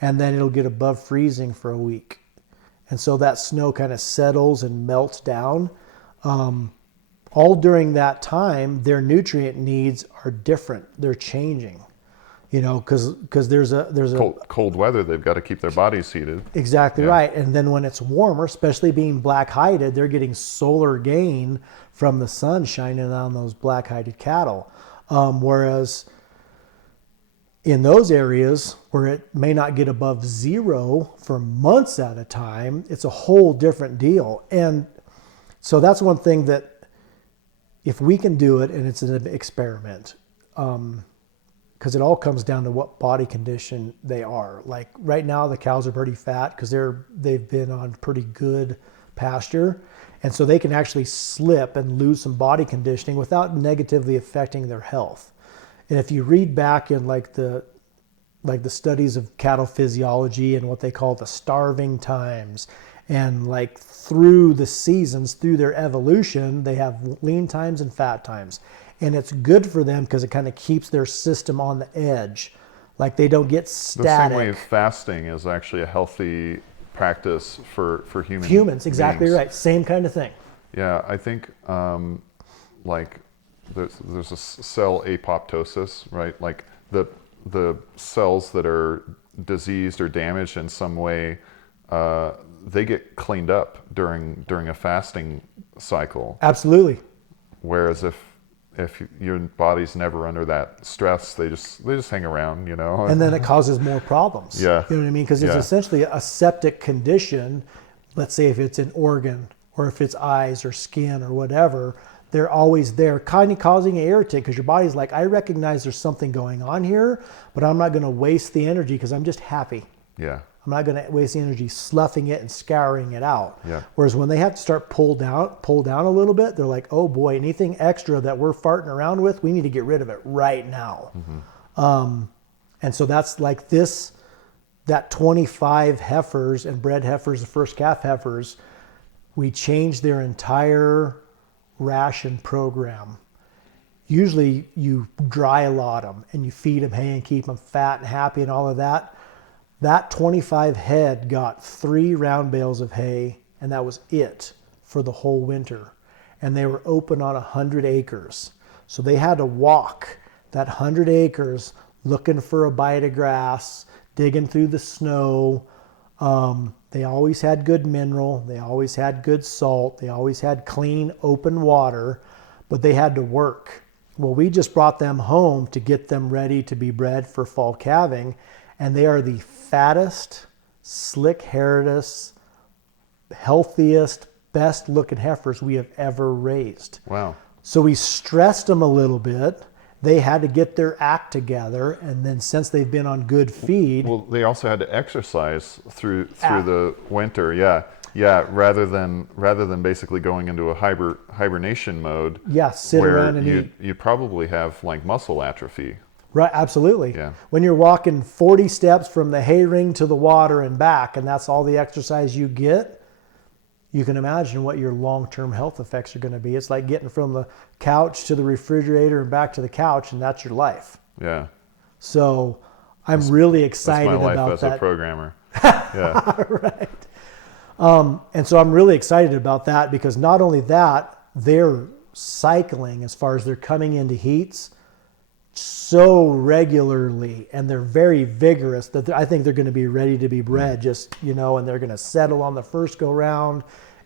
and then it'll get above freezing for a week. And so that snow kind of settles and melts down. All during that time, their nutrient needs are different. They're changing, because there's a Cold weather, they've got to keep their bodies heated. exactly Yeah. right. And then when it's warmer, especially being black-hided, they're getting solar gain from the sun shining on those black-hided cattle. Whereas in those areas where it may not get above zero for months at a time, it's a whole different deal. And so that's one thing that, if we can do it, and it's an experiment, because it all comes down to what body condition they are. Like right now, the cows are pretty fat because they've been on pretty good pasture, and so they can actually slip and lose some body conditioning without negatively affecting their health. And if you read back in like the studies of cattle physiology and what they call the starving times, and like through the seasons, through their evolution, they have lean times and fat times. And it's good for them because it kind of keeps their system on the edge. Like they don't get static. The same way fasting is actually a healthy practice for Humans, exactly beings. right. Same kind of thing. Yeah, I think like there's a cell apoptosis, right? Like the cells that are diseased or damaged in some way, they get cleaned up during a fasting cycle. Absolutely. Whereas if your body's never under that stress, they just hang around, And then it causes more problems. Yeah. You know what I mean? Because it's essentially a septic condition. Let's say if it's an organ or if it's eyes or skin or whatever, they're always there, kind of causing an irritant, because your body's like, I recognize there's something going on here, but I'm not going to waste the energy because I'm just happy. Yeah. I'm not going to waste the energy sloughing it and scouring it out. Yeah. Whereas when they have to start pull down a little bit, they're like, oh boy, anything extra that we're farting around with, we need to get rid of it right now. Mm-hmm. And so that's like that 25 heifers and bred heifers, the first calf heifers, we changed their entire ration program. Usually you dry lot them and you feed them hay and keep them fat and happy and all of that. That 25 head got 3 round bales of hay, and that was it for the whole winter. And they were open on 100 acres. So they had to walk that 100 acres looking for a bite of grass, digging through the snow. They always had good mineral. They always had good salt. They always had clean, open water, but they had to work. Well, we just brought them home to get them ready to be bred for fall calving. And they are the fattest, slick-hairedest, healthiest, best-looking heifers we have ever raised. Wow. So we stressed them a little bit. They had to get their act together, and then since they've been on good feed, Well, they also had to exercise through the winter. Yeah. Rather than basically going into a hibernation mode. yeah, sit where around and eat. you probably have like muscle atrophy. Right, absolutely. Yeah. When you're walking 40 steps from the hay ring to the water and back, and that's all the exercise you get, you can imagine what your long-term health effects are going to be. It's like getting from the couch to the refrigerator and back to the couch, and that's your life. Yeah. So I'm really That's excited my life about as that. a programmer. Yeah. Right. And so I'm really excited about that, because not only that, they're cycling as far as they're coming into heats so regularly, and they're very vigorous that I think they're going to be ready to be bred, and they're going to settle on the first go round,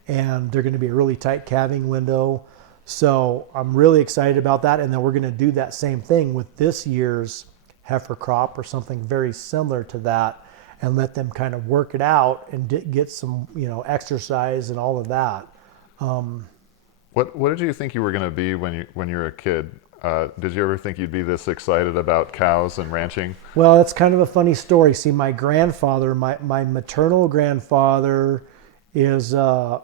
and they're going to be a really tight calving window. So I'm really excited about that. And then we're going to do that same thing with this year's heifer crop or something very similar to that, and let them kind of work it out and get some, exercise and all of that. What did you think you were going to be when you were a kid? Did you ever think you'd be this excited about cows and ranching? Well, it's kind of a funny story. See, my grandfather, my maternal grandfather, is a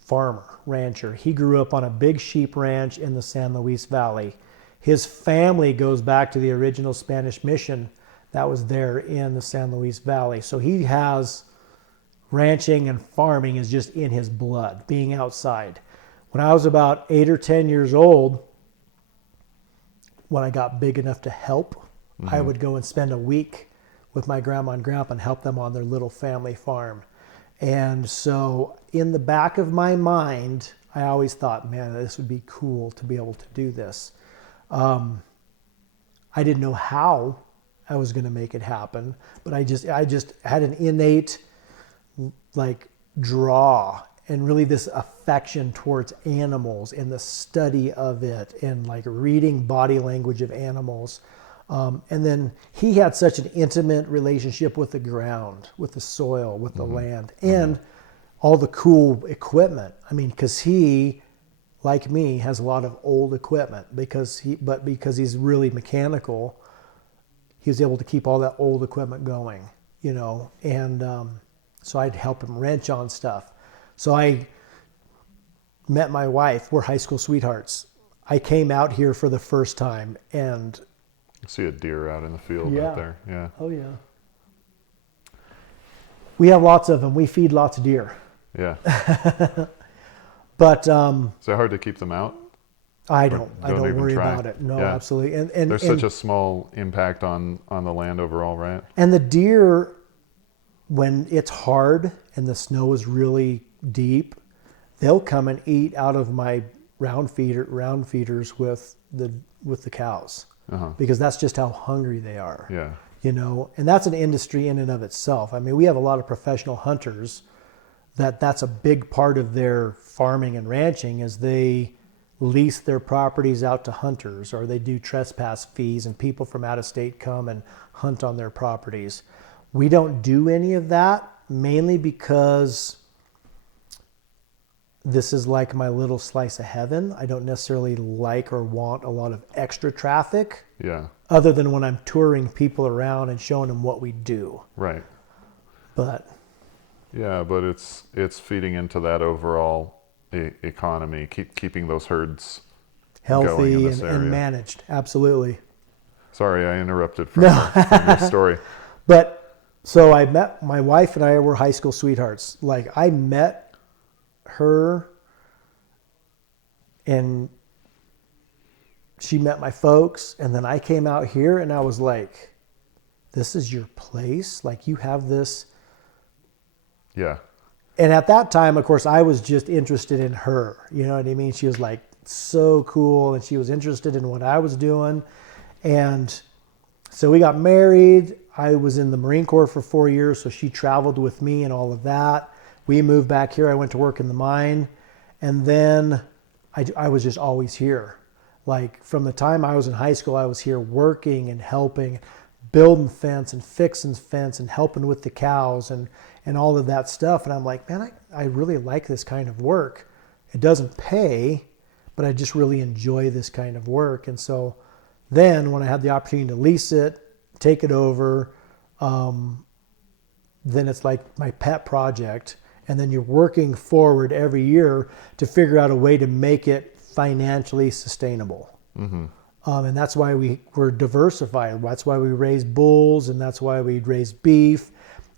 farmer, rancher. He grew up on a big sheep ranch in the San Luis Valley. His family goes back to the original Spanish mission that was there in the San Luis Valley. So he has ranching and farming is just in his blood, being outside. When I was about 8 or 10 years old, when I got big enough to help, I would go and spend a week with my grandma and grandpa and help them on their little family farm. And so in the back of my mind, I always thought, man, this would be cool to be able to do this. I didn't know how I was going to make it happen, but I just had an innate like draw and really this affection towards animals and the study of it and like reading body language of animals. And then he had such an intimate relationship with the ground, with the soil, with the land, and all the cool equipment. I mean, because he, like me, has a lot of old equipment because he's really mechanical, he was able to keep all that old equipment going, you know, and so I'd help him wrench on stuff. So I met my wife. We're high school sweethearts. I came out here for the first time and I see a deer out in the field out there. Yeah. Oh yeah. We have lots of them. We feed lots of deer. Yeah. But is it hard to keep them out? I don't even worry try? about it. No, Yeah. absolutely. And There's such a small impact on the land overall, right? And the deer, when it's hard and the snow is really deep, they'll come and eat out of my round feeders with the cows, because that's just how hungry they are. Yeah. You know, and that's an industry in and of itself. I mean, we have a lot of professional hunters that's a big part of their farming and ranching is they lease their properties out to hunters, or they do trespass fees and people from out of state come and hunt on their properties. We don't do any of that, mainly because this is like my little slice of heaven. I don't necessarily like or want a lot of extra traffic. Yeah. Other than when I'm touring people around and showing them what we do. Right. But yeah, but it's feeding into that overall economy, keeping those herds going in healthy this area. and managed. Absolutely. Sorry, I interrupted from your story. But so I met my wife and I were high school sweethearts. Like I met her and she met my folks, and then I came out here and I was like, this is your place? Like you have this? Yeah. And at that time, of course, I was just interested in her. You know what I mean? She was like so cool and she was interested in what I was doing. And so we got married. I was in the Marine Corps for 4 years, so she traveled with me and all of that. We moved back here. I went to work in the mine. And then I was just always here. Like from the time I was in high school, I was here working and helping, building fence and fixing fence and helping with the cows and all of that stuff. And I'm like, man, I really like this kind of work. It doesn't pay, but I just really enjoy this kind of work. And so then when I had the opportunity to lease it, take it over, then it's like my pet project. And then you're working forward every year to figure out a way to make it financially sustainable. Mm-hmm. And that's why we're diversified. That's why we raise bulls, and that's why we raise beef,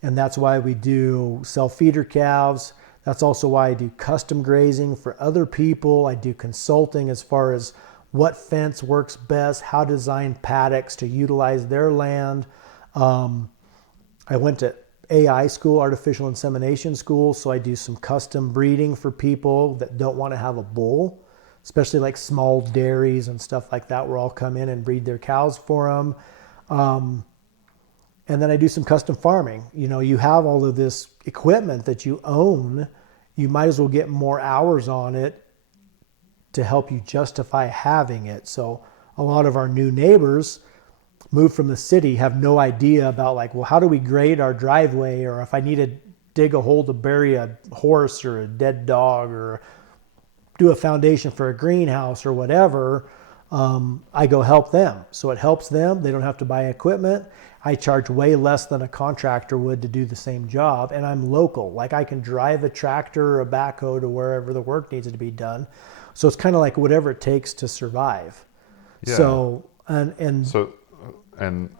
and that's why we do sell feeder calves. That's also why I do custom grazing for other people. I do consulting as far as what fence works best, how to design paddocks to utilize their land. I went to AI school, artificial insemination school, so I do some custom breeding for people that don't want to have a bull, especially like small dairies and stuff like that, where I'll come in and breed their cows for them. And then I do some custom farming. You know, you have all of this equipment that you own, you might as well get more hours on it to help you justify having it. So a lot of our new neighbors moved from the city, have no idea about like, well, how do we grade our driveway? Or if I need to dig a hole to bury a horse or a dead dog or do a foundation for a greenhouse or whatever, I go help them. So it helps them. They don't have to buy equipment. I charge way less than a contractor would to do the same job. And I'm local. Like I can drive a tractor or a backhoe to wherever the work needs to be done. So it's kind of like whatever it takes to survive. Yeah. So, and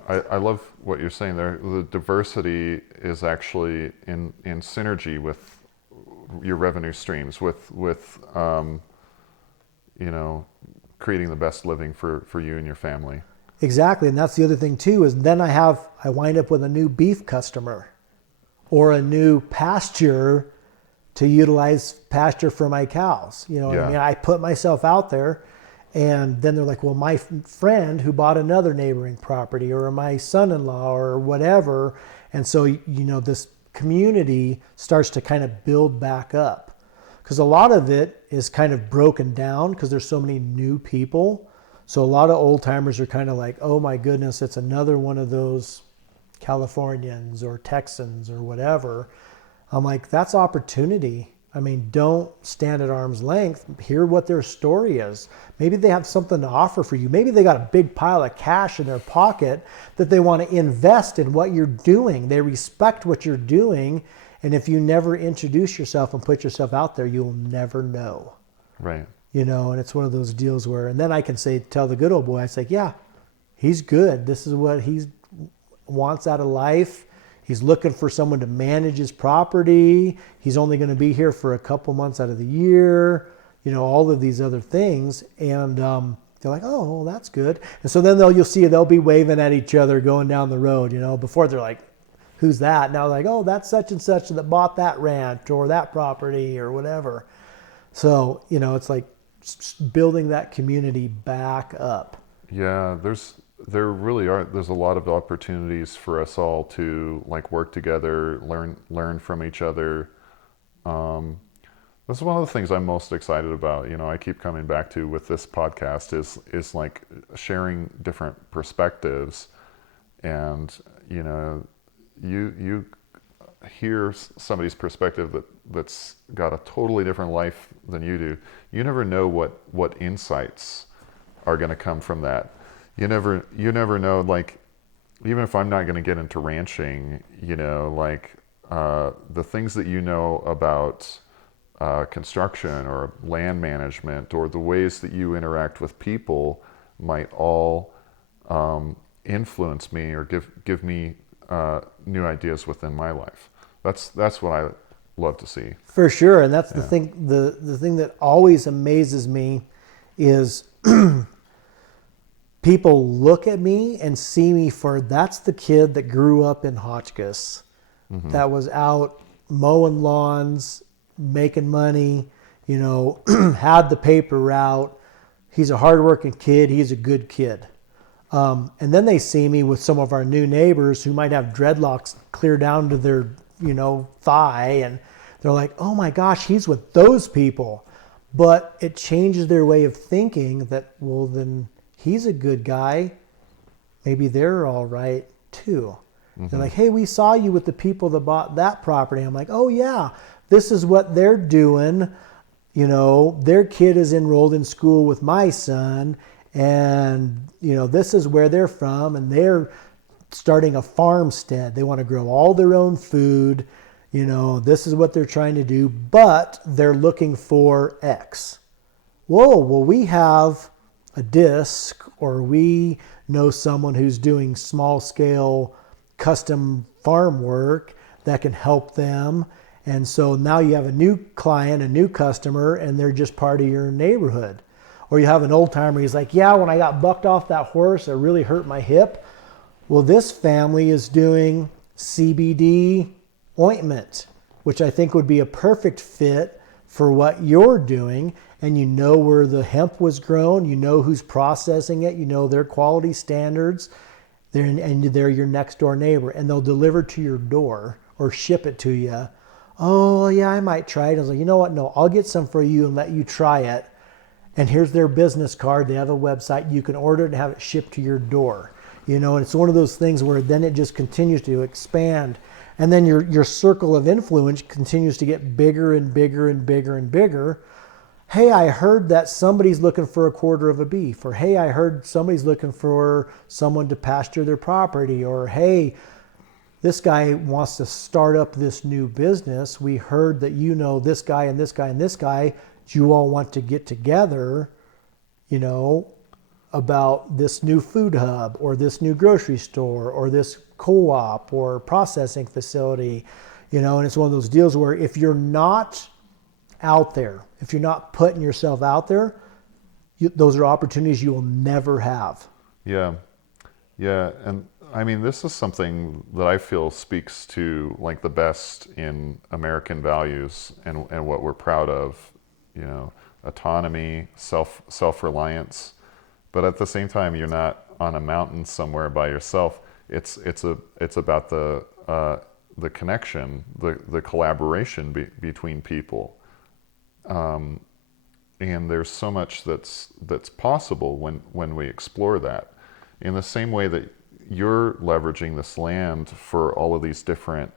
I love what you're saying there. The diversity is actually in synergy with your revenue streams, with creating the best living for you and your family. Exactly. And that's the other thing too, is then I wind up with a new beef customer or a new pasture to utilize pasture for my cows. You know what I mean? I put myself out there, and then they're like, well, my friend who bought another neighboring property, or my son-in-law or whatever. And so, this community starts to kind of build back up, because a lot of it is kind of broken down because there's so many new people. So a lot of old timers are kind of like, oh my goodness, it's another one of those Californians or Texans or whatever. I'm like, that's opportunity. I mean, don't stand at arm's length. Hear what their story is. Maybe they have something to offer for you. Maybe they got a big pile of cash in their pocket that they want to invest in what you're doing. They respect what you're doing. And if you never introduce yourself and put yourself out there, you'll never know. Right. And it's one of those deals where, and then I can tell the good old boy, I say, yeah, he's good. This is what he wants out of life. He's looking for someone to manage his property. He's only going to be here for a couple months out of the year, all of these other things. And they're like, oh, well, that's good. And so then you'll see they'll be waving at each other going down the road, before they're like, who's that? Now they're like, oh, that's such and such that bought that ranch or that property or whatever. So, it's like building that community back up. Yeah, there's a lot of opportunities for us all to work together, learn from each other. This is one of the things I'm most excited about. I keep coming back to with this podcast is like sharing different perspectives, and you hear somebody's perspective that's got a totally different life than you do. You never know what insights are going to come from that. You never know, even if I'm not going to get into ranching, the things that about construction or land management, or the ways that you interact with people might all influence me or give me new ideas within my life. That's what I love to see. For sure. And that's the thing. The thing that always amazes me is people look at me and see me that's the kid that grew up in Hotchkiss, that was out mowing lawns, making money, had the paper route. He's a hardworking kid. He's a good kid. And then they see me with some of our new neighbors who might have dreadlocks clear down to their, thigh. And they're like, oh my gosh, he's with those people. But it changes their way of thinking that, well, then he's a good guy. Maybe they're all right too. They're like, hey, we saw you with the people that bought that property. I'm like, oh yeah, this is what they're doing. Their kid is enrolled in school with my son, and this is where they're from, and they're starting a farmstead. They want to grow all their own food. This is what they're trying to do, but they're looking for X. Whoa, well, we have a disc, or we know someone who's doing small scale custom farm work that can help them. And so now you have a new client, a new customer, and they're just part of your neighborhood. Or you have an old timer, he's like, yeah, when I got bucked off that horse, it really hurt my hip. Well, this family is doing CBD ointment, which I think would be a perfect fit for what you're doing. And where the hemp was grown, who's processing it, their quality standards, and they're your next door neighbor, and they'll deliver to your door or ship it to you. Oh yeah, I might try it. I was like, you know what? No, I'll get some for you and let you try it. And here's their business card. They have a website. You can order it and have it shipped to your door. And it's one of those things where then it just continues to expand. And then your circle of influence continues to get bigger and bigger and bigger and bigger. hey, I heard that somebody's looking for a quarter of a beef, or hey, I heard somebody's looking for someone to pasture their property, or hey, this guy wants to start up this new business. We heard that you know this guy and this guy and this guy. Do you all want to get together, you know, about this new food hub or this new grocery store or this co-op or processing facility, you know? And it's one of those deals where if you're not out there, if you're not putting yourself out there, those are opportunities you will never have. Yeah. Yeah. And I mean, this is something that I feel speaks to like the best in American values and what we're proud of, you know, autonomy, self-reliance. But at the same time, you're not on a mountain somewhere by yourself. It's about the connection, the collaboration between people. And there's so much that's possible when we explore that. In the same way that you're leveraging this land for all of these different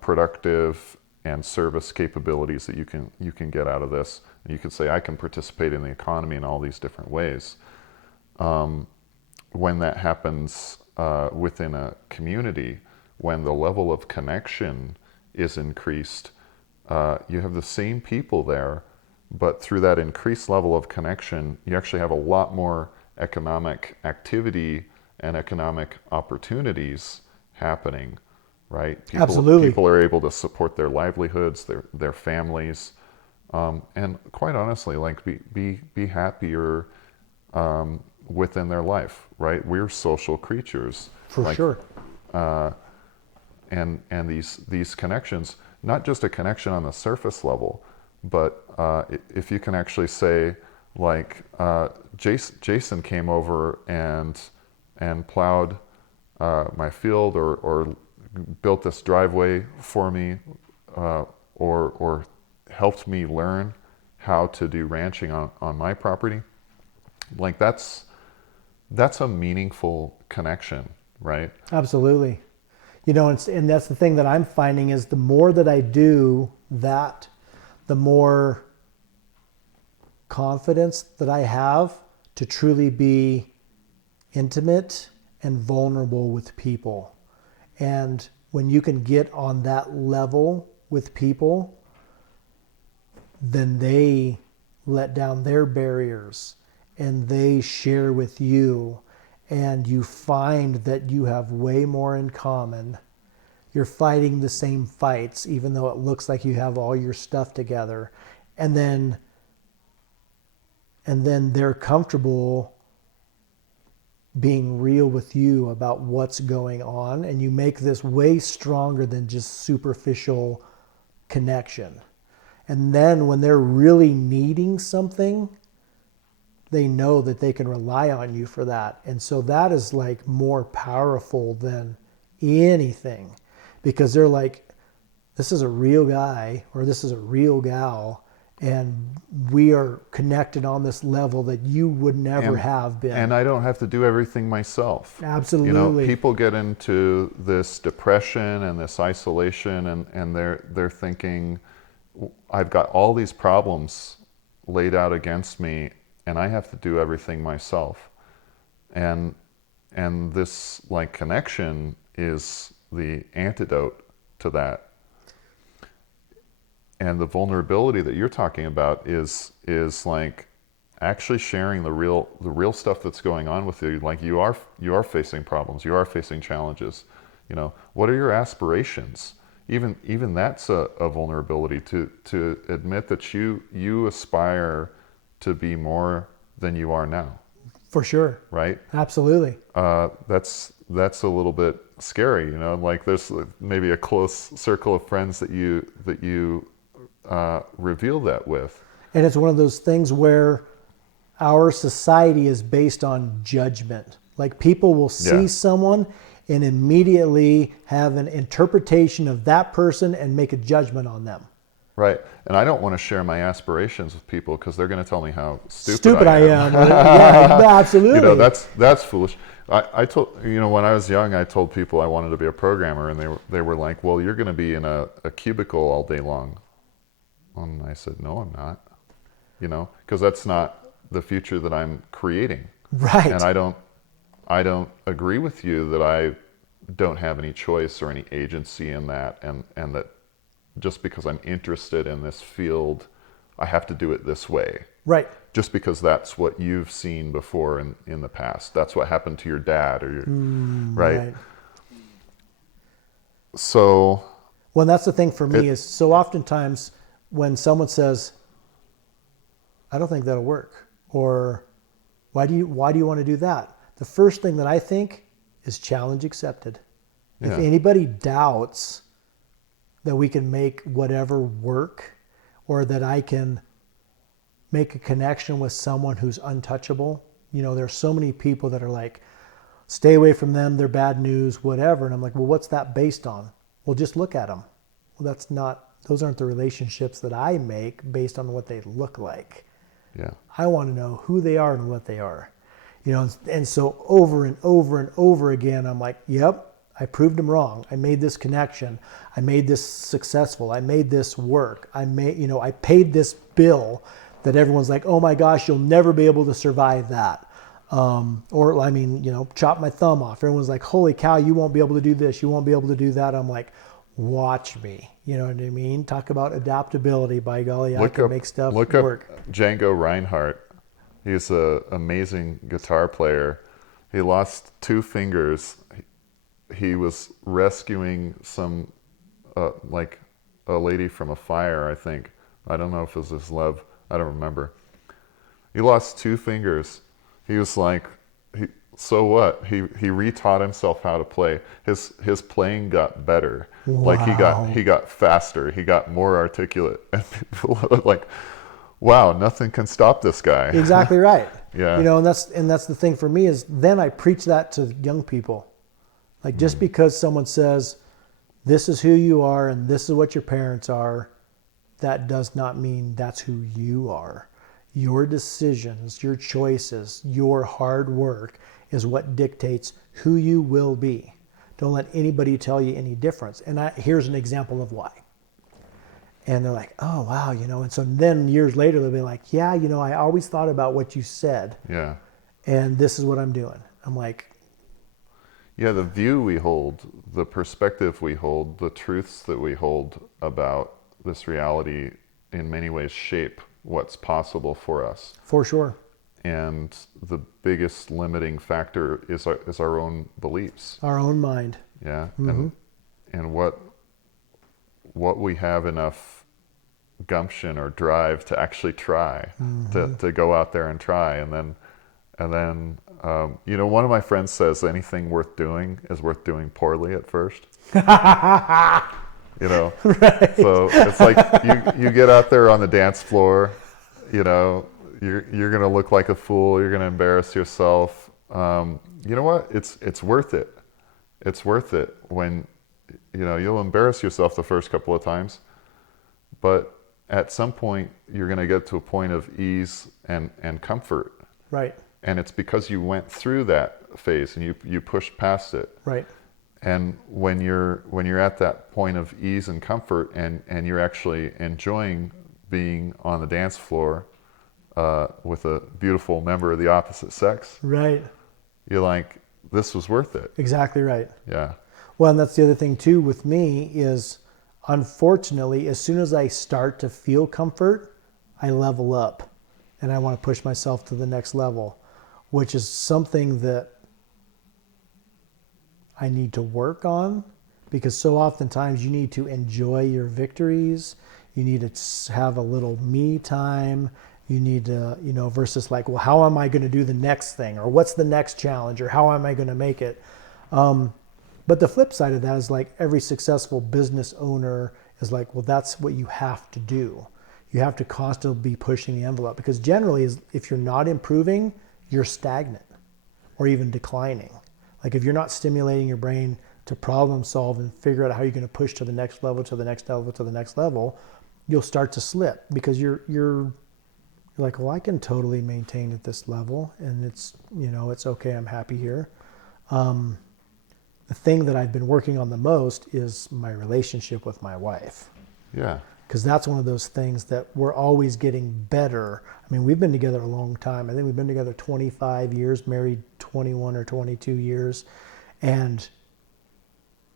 productive and service capabilities that you can get out of this, and you can say, I can participate in the economy in all these different ways. When that happens within a community, when the level of connection is increased, you have the same people there, but through that increased level of connection, you actually have a lot more economic activity and economic opportunities happening, right? Absolutely. People are able to support their livelihoods, their families, and quite honestly, like be happier within their life, right? We're social creatures. For sure. And these connections, not just a connection on the surface level, but if you can actually say, like, Jason came over and plowed my field or built this driveway for me, or helped me learn how to do ranching on my property. Like that's a meaningful connection, right? Absolutely. You know, and that's the thing that I'm finding is the more that I do that, the more confidence that I have to truly be intimate and vulnerable with people. And when you can get on that level with people, then they let down their barriers and they share with you, and you find that you have way more in common. You're fighting the same fights, even though it looks like you have all your stuff together. And then they're comfortable being real with you about what's going on, and you make this way stronger than just superficial connection. And then when they're really needing something, they know that they can rely on you for that. And so that is like more powerful than anything, because they're like, this is a real guy or this is a real gal, and we are connected on this level that you would never have been. And I don't have to do everything myself. Absolutely. You know, people get into this depression and this isolation, and they're thinking, I've got all these problems laid out against me, and I have to do everything myself. And this like connection is the antidote to that. And the vulnerability that you're talking about is like actually sharing the real stuff that's going on with you. Like you are facing problems, you are facing challenges. You know, what are your aspirations? Even that's a vulnerability to admit that you aspire to be more than you are now. For sure. Right? Absolutely. That's a little bit scary, you know, like there's maybe a close circle of friends that you reveal that with. And it's one of those things where our society is based on judgment. Like people will see someone and immediately have an interpretation of that person and make a judgment on them. Right. And I don't want to share my aspirations with people because they're going to tell me how stupid I am. Yeah, absolutely. You know, that's foolish. I told, you know, when I was young, I told people I wanted to be a programmer, and they were like, well, you're going to be in a cubicle all day long. And I said, no, I'm not. you know, because that's not the future that I'm creating. Right. And I don't agree with you that I don't have any choice or any agency in that, and that just because I'm interested in this field, I have to do it this way. Right. Just because that's what you've seen before in the past. That's what happened to your dad or your, right? So, well, that's the thing for me is so oftentimes when someone says, I don't think that'll work, or why do you want to do that? The first thing that I think is challenge accepted. yeah. If anybody doubts that we can make whatever work, or that I can make a connection with someone who's untouchable, you know, there's so many people that are like, stay away from them, they're bad news, whatever. And I'm like, well, what's that based on? Well, just look at them. Well, those aren't the relationships that I make based on what they look like. Yeah. I want to know who they are and what they are. You know, and so over and over and over again, I'm like, yep, I proved them wrong. I made this connection. I made this successful. I made this work. I paid this bill that everyone's like, oh my gosh, you'll never be able to survive that. Chop my thumb off. Everyone's like, holy cow, you won't be able to do this. You won't be able to do that. I'm like, watch me. You know what I mean? Talk about adaptability. By golly, I can make stuff work. Look up Django Reinhardt. He's an amazing guitar player. He lost 2 fingers. He was rescuing some, like a lady from a fire, I think. I don't know if it was his love. I don't remember. He lost 2 fingers. He was like, so what? He retaught himself how to play. His playing got better. Wow. Like he got faster. He got more articulate. And people were like, wow, nothing can stop this guy. Exactly right. Yeah. You know, and that's the thing for me is then I preach that to young people. Like just because someone says, this is who you are and this is what your parents are, that does not mean that's who you are. Your decisions, your choices, your hard work is what dictates who you will be. Don't let anybody tell you any difference. And here's an example of why. And they're like, oh, wow, you know. And so then years later, they'll be like, yeah, you know, I always thought about what you said. Yeah. And this is what I'm doing. I'm like, yeah, the view we hold, the perspective we hold, the truths that we hold about this reality in many ways shape what's possible for us. for sure. And the biggest limiting factor is our own beliefs. Our own mind. Yeah. And what we have enough gumption or drive to actually try, to go out there and try. And then you know, one of my friends says anything worth doing is worth doing poorly at first. You know, Right. so it's like you get out there on the dance floor, you know, you're gonna look like a fool, you're gonna embarrass yourself. You know what? It's worth it. It's worth it when, you know, you'll embarrass yourself the first couple of times, but at some point you're gonna get to a point of ease and comfort. Right. And it's because you went through that phase and you pushed past it. Right. And when you're at that point of ease and comfort and you're actually enjoying being on the dance floor with a beautiful member of the opposite sex, Right. you're like, this was worth it. Exactly right. Yeah. Well, and that's the other thing too with me is, unfortunately, as soon as I start to feel comfort, I level up and I want to push myself to the next level, which is something that I need to work on, because so oftentimes you need to enjoy your victories. You need to have a little me time. You need to, you know, versus like, well, how am I going to do the next thing? Or what's the next challenge? Or how am I going to make it? But the flip side of that is like every successful business owner is like, well, that's what you have to do. You have to constantly be pushing the envelope, because generally if you're not improving, you're stagnant or even declining. Like if you're not stimulating your brain to problem solve and figure out how you're going to push to the next level, to the next level, to the next level, you'll start to slip, because you're like, well, I can totally maintain at this level and it's, you know, it's okay. I'm happy here. The thing that I've been working on the most is my relationship with my wife. Yeah. because that's one of those things that we're always getting better. I mean, we've been together a long time. I think we've been together 25 years, married 21 or 22 years. And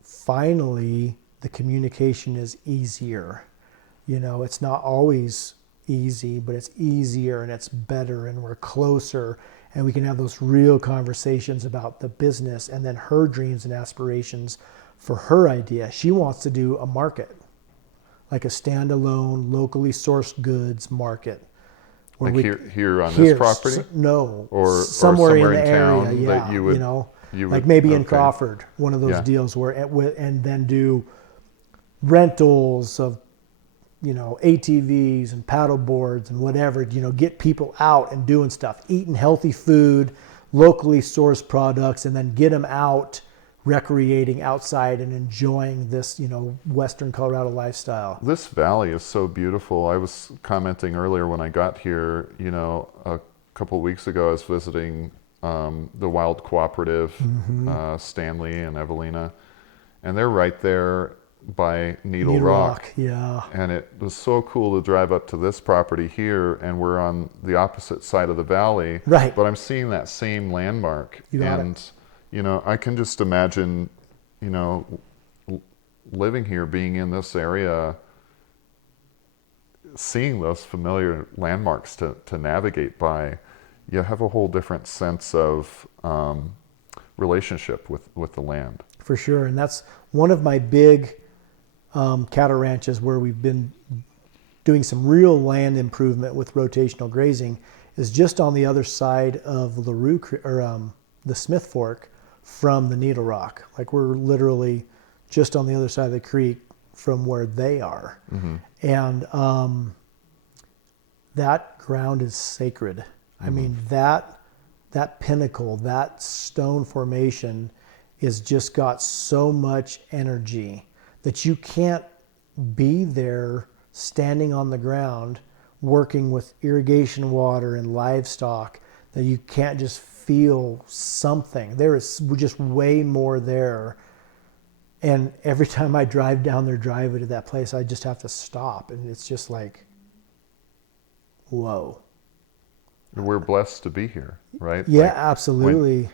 finally, the communication is easier. You know, it's not always easy, but it's easier and it's better and we're closer and we can have those real conversations about the business and then her dreams and aspirations for her idea. She wants to do a market, like a standalone, locally sourced goods market. Like here on this property? No, or somewhere in the town area, that you would, like maybe in okay. Crawford, one of those Yeah. deals where, and then do rentals of, ATVs and paddle boards and whatever, get people out and doing stuff, eating healthy food, locally sourced products, and then get them out recreating outside and enjoying this, Western Colorado lifestyle. This valley is so beautiful. I was commenting earlier when I got here, a couple of weeks ago, I was visiting the Wild Cooperative, Stanley and Evelina, and they're right there by Needle Rock. Yeah. And it was so cool to drive up to this property here, and we're on the opposite side of the valley. Right. But I'm seeing that same landmark. You got and, I can just imagine, living here, being in this area, seeing those familiar landmarks to navigate by. You have a whole different sense of relationship with the land. For sure. And that's one of my big cattle ranches where we've been doing some real land improvement with rotational grazing is just on the other side of the Smith Fork from the Needle Rock. Like we're literally just on the other side of the creek from where they are. Mm-hmm. And that ground is sacred. Mm-hmm. I mean, that pinnacle, that stone formation is just got so much energy that you can't be there standing on the ground working with irrigation water and livestock, that you can't just feel something. There is just way more there. And every time I drive down their driveway to that place, I just have to stop. And it's just like, whoa. We're blessed to be here, right? Yeah, absolutely.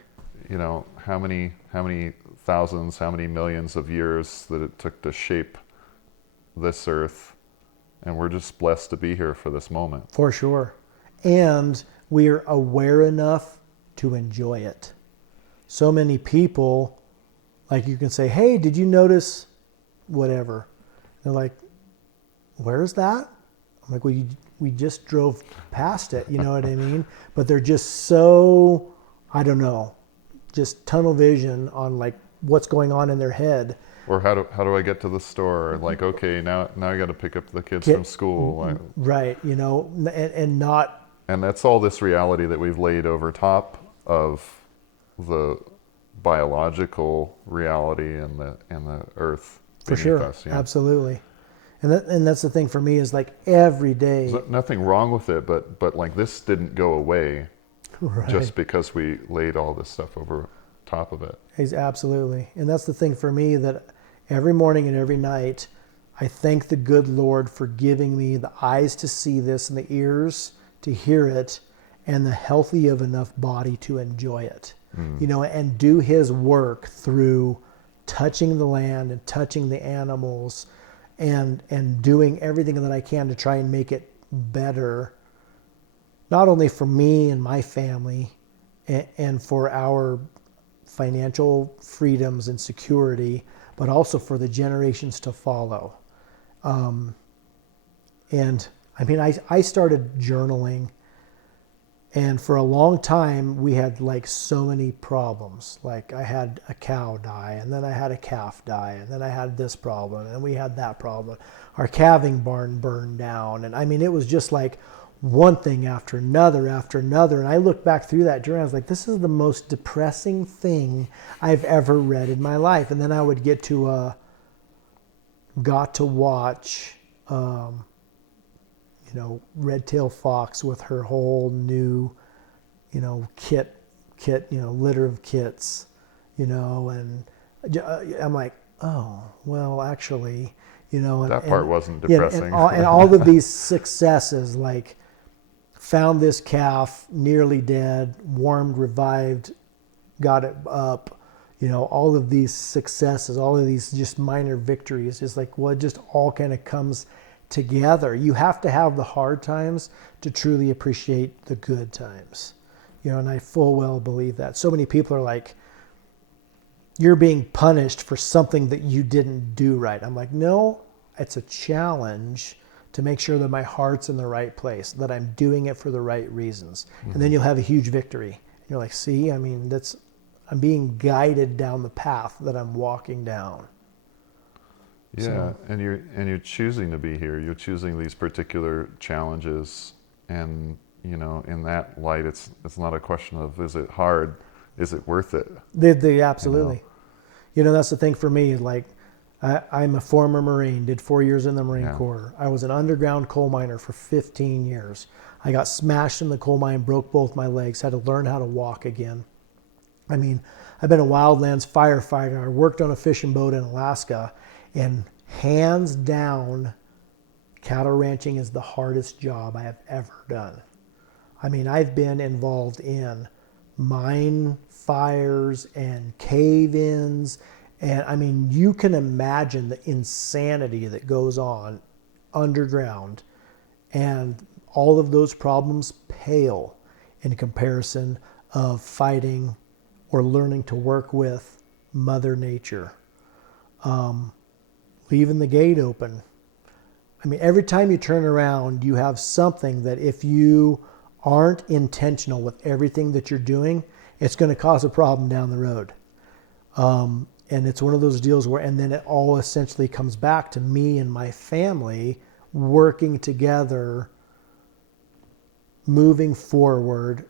How many thousands, how many millions of years that it took to shape this earth, and we're just blessed to be here for this moment. For sure. And we're aware enough to enjoy it. So many people, like you can say, hey, did you notice whatever? They're like, where's that? I'm like, well, we just drove past it, you know what I mean? But they're just so, I don't know, just tunnel vision on like what's going on in their head. Or how do I get to the store? Like, okay, now I got to pick up the kids from school. Right, and not. And that's all this reality that we've laid over top of the biological reality and the earth For beneath sure, us. Yeah. Absolutely. And that's the thing for me is like every day. There's nothing wrong with it, but like this didn't go away Right. just because we laid all this stuff over top of it. Absolutely. And that's the thing for me, that every morning and every night, I thank the good Lord for giving me the eyes to see this and the ears to hear it and the healthy of enough body to enjoy it, and do his work through touching the land and touching the animals and doing everything that I can to try and make it better, not only for me and my family and for our financial freedoms and security, but also for the generations to follow. And I mean, I started journaling, and for a long time we had like so many problems. Like I had a cow die, and then I had a calf die, and then I had this problem, and we had that problem. Our calving barn burned down, and I mean, it was just like one thing after another after another. And I look back through that journal, I was like, this is the most depressing thing I've ever read in my life. And then I would got to watch, Red-tailed fox with her whole new, kit, litter of kits, and I'm like, oh, well, actually, you know. That part wasn't Yeah, depressing. and all of these successes, like found this calf nearly dead, warmed, revived, got it up, you know, all of these successes, all of these just minor victories is like what just all kind of comes together. You have to have the hard times to truly appreciate the good times, you know, and I full well believe that. So many people are like, you're being punished for something that you didn't do right. I'm like, no, it's a challenge to make sure that my heart's in the right place, that I'm doing it for the right reasons. Mm-hmm. And then you'll have a huge victory. You're like, see, I mean, I'm being guided down the path that I'm walking down. Yeah, so, and you're choosing to be here. You're choosing these particular challenges, and you know, in that light, it's not a question of is it hard, is it worth it? They absolutely. You know, that's the thing for me. Like, I'm a former Marine, did 4 years in the Marine Corps. I was an underground coal miner for 15 years. I got smashed in the coal mine, broke both my legs, had to learn how to walk again. I mean, I've been a wildlands firefighter. I worked on a fishing boat in Alaska, and hands down, cattle ranching is the hardest job I have ever done. I mean, I've been involved in mine fires and cave-ins, and I mean, you can imagine the insanity that goes on underground, and all of those problems pale in comparison of fighting or learning to work with Mother Nature. Leaving the gate open. I mean, every time you turn around, you have something that if you aren't intentional with everything that you're doing, it's going to cause a problem down the road. And it's one of those deals where, and then it all essentially comes back to me and my family working together, moving forward.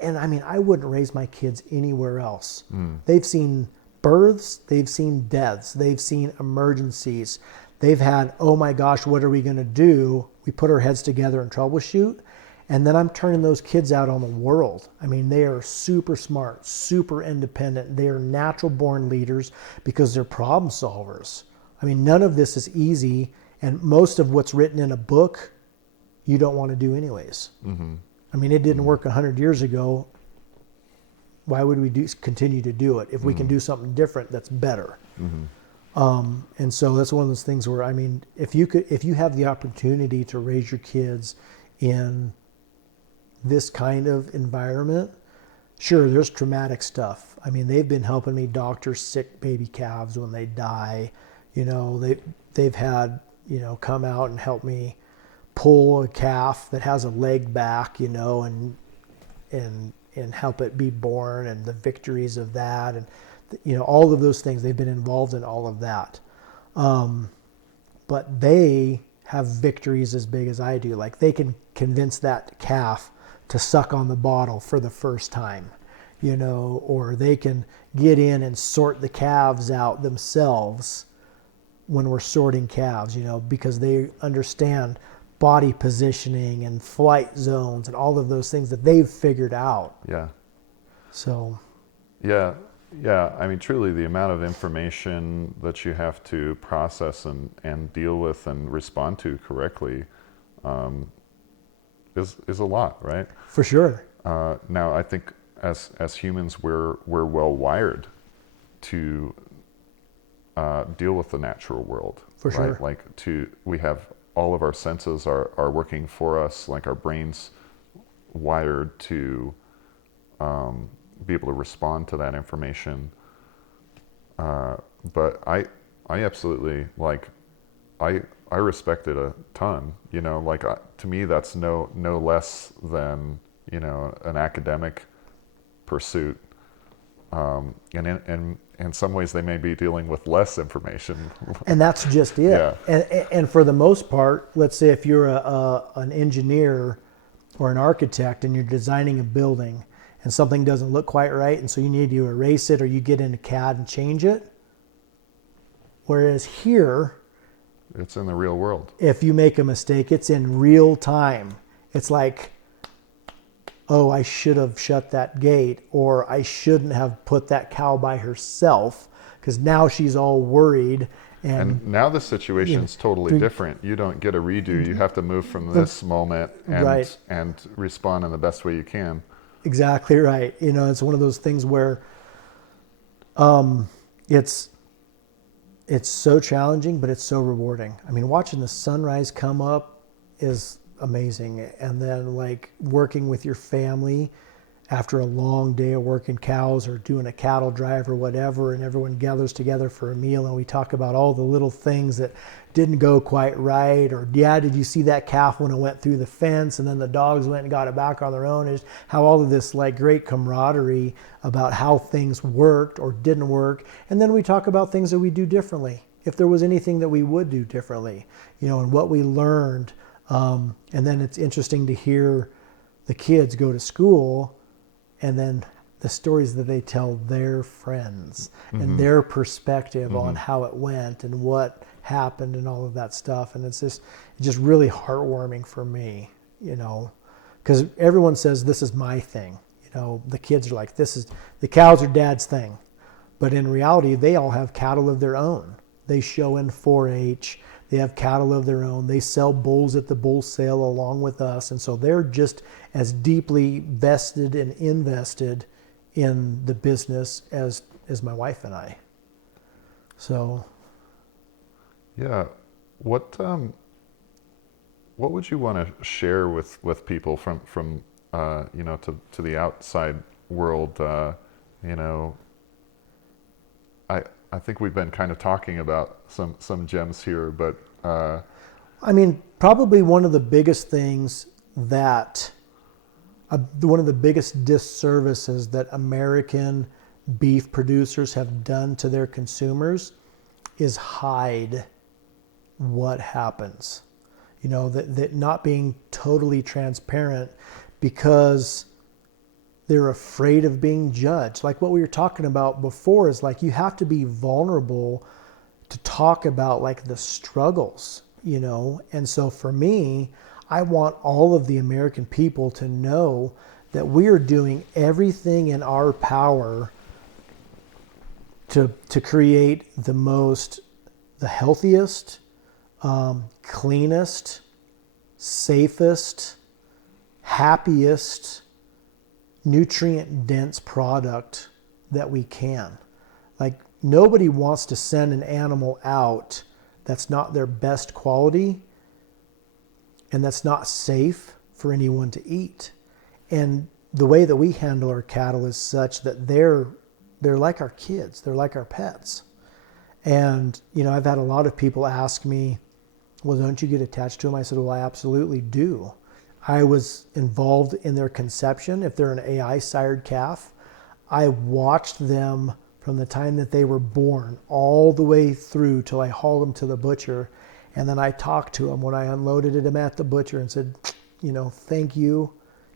And I mean, I wouldn't raise my kids anywhere else. They've seen births, they've seen deaths, they've seen emergencies. They've had, oh my gosh, what are we going to do? We put our heads together and troubleshoot. And then I'm turning those kids out on the world. I mean, they are super smart, super independent. They are natural born leaders because they're problem solvers. I mean, none of this is easy. And most of what's written in a book, you don't want to do anyways. Mm-hmm. I mean, it didn't work 100 years ago. Why would we continue to do it if we can do something different that's better? Mm-hmm. And so that's one of those things where, I mean, if you have the opportunity to raise your kids in this kind of environment, sure, there's traumatic stuff. I mean, they've been helping me doctor sick baby calves when they die. You know, they've had, you know, come out and help me pull a calf that has a leg back, you know, and help it be born, and the victories of that, and you know, all of those things. They've been involved in all of that, but they have victories as big as I do. Like, they can convince that calf to suck on the bottle for the first time, you know, or they can get in and sort the calves out themselves when we're sorting calves, you know, because they understand body positioning and flight zones and all of those things that they've figured out. Yeah. So. Yeah. I mean, truly, the amount of information that you have to process and deal with and respond to correctly is a lot, right? For sure. Now, I think as humans, we're well wired to deal with the natural world. For sure. Right? Like, we have all of our senses are working for us. Like, our brains wired to be able to respond to that information. But I absolutely, like, I respect it a ton, you know, like, to me, that's no less than, you know, an academic pursuit. And in some ways they may be dealing with less information. And that's just it. Yeah. And for the most part, let's say if you're an engineer or an architect and you're designing a building and something doesn't look quite right, and so you need to erase it or you get into CAD and change it. Whereas here, it's in the real world. If you make a mistake, it's in real time. It's like, oh, I should have shut that gate, or I shouldn't have put that cow by herself, because now she's all worried And now the situation's totally different. You don't get a redo. You have to move from this moment Right. and respond in the best way you can. Exactly right. It's one of those things where it's so challenging, but it's so rewarding. I mean, watching the sunrise come up is amazing. And then like working with your family after a long day of working cows or doing a cattle drive or whatever, and everyone gathers together for a meal and we talk about all the little things that didn't go quite right, or yeah, did you see that calf when it went through the fence and then the dogs went and got it back on their own? Is how all of this like great camaraderie about how things worked or didn't work. And then we talk about things that we do differently, if there was anything that we would do differently, and what we learned. And then it's interesting to hear the kids go to school and then the stories that they tell their friends and their perspective on how it went and what happened and all of that stuff. And it's just really heartwarming for me, because everyone says this is my thing. The kids are like, the cows are dad's thing. But in reality, they all have cattle of their own. They show in 4-H. They have cattle of their own. They sell bulls at the bull sale along with us. And so they're just as deeply vested and invested in the business as my wife and I. So. Yeah. What would you want to share with people from to the outside world? I think we've been kind of talking about some gems here, but I mean, probably one of the biggest things one of the biggest disservices that American beef producers have done to their consumers is hide what happens. That not being totally transparent because they're afraid of being judged. Like what we were talking about before is like you have to be vulnerable to talk about like the struggles, And so for me, I want all of the American people to know that we are doing everything in our power to create the healthiest, cleanest, safest, happiest, nutrient-dense product that we can. Like nobody wants to send an animal out that's not their best quality and that's not safe for anyone to eat. And the way that we handle our cattle is such that they're like our kids, they're like our pets. And I've had a lot of people ask me, well, don't you get attached to them? I said, well, I absolutely do. I was involved in their conception. If they're an AI sired calf, I watched them from the time that they were born all the way through till I hauled them to the butcher. And then I talked to them when I unloaded them at the butcher and said, thank you.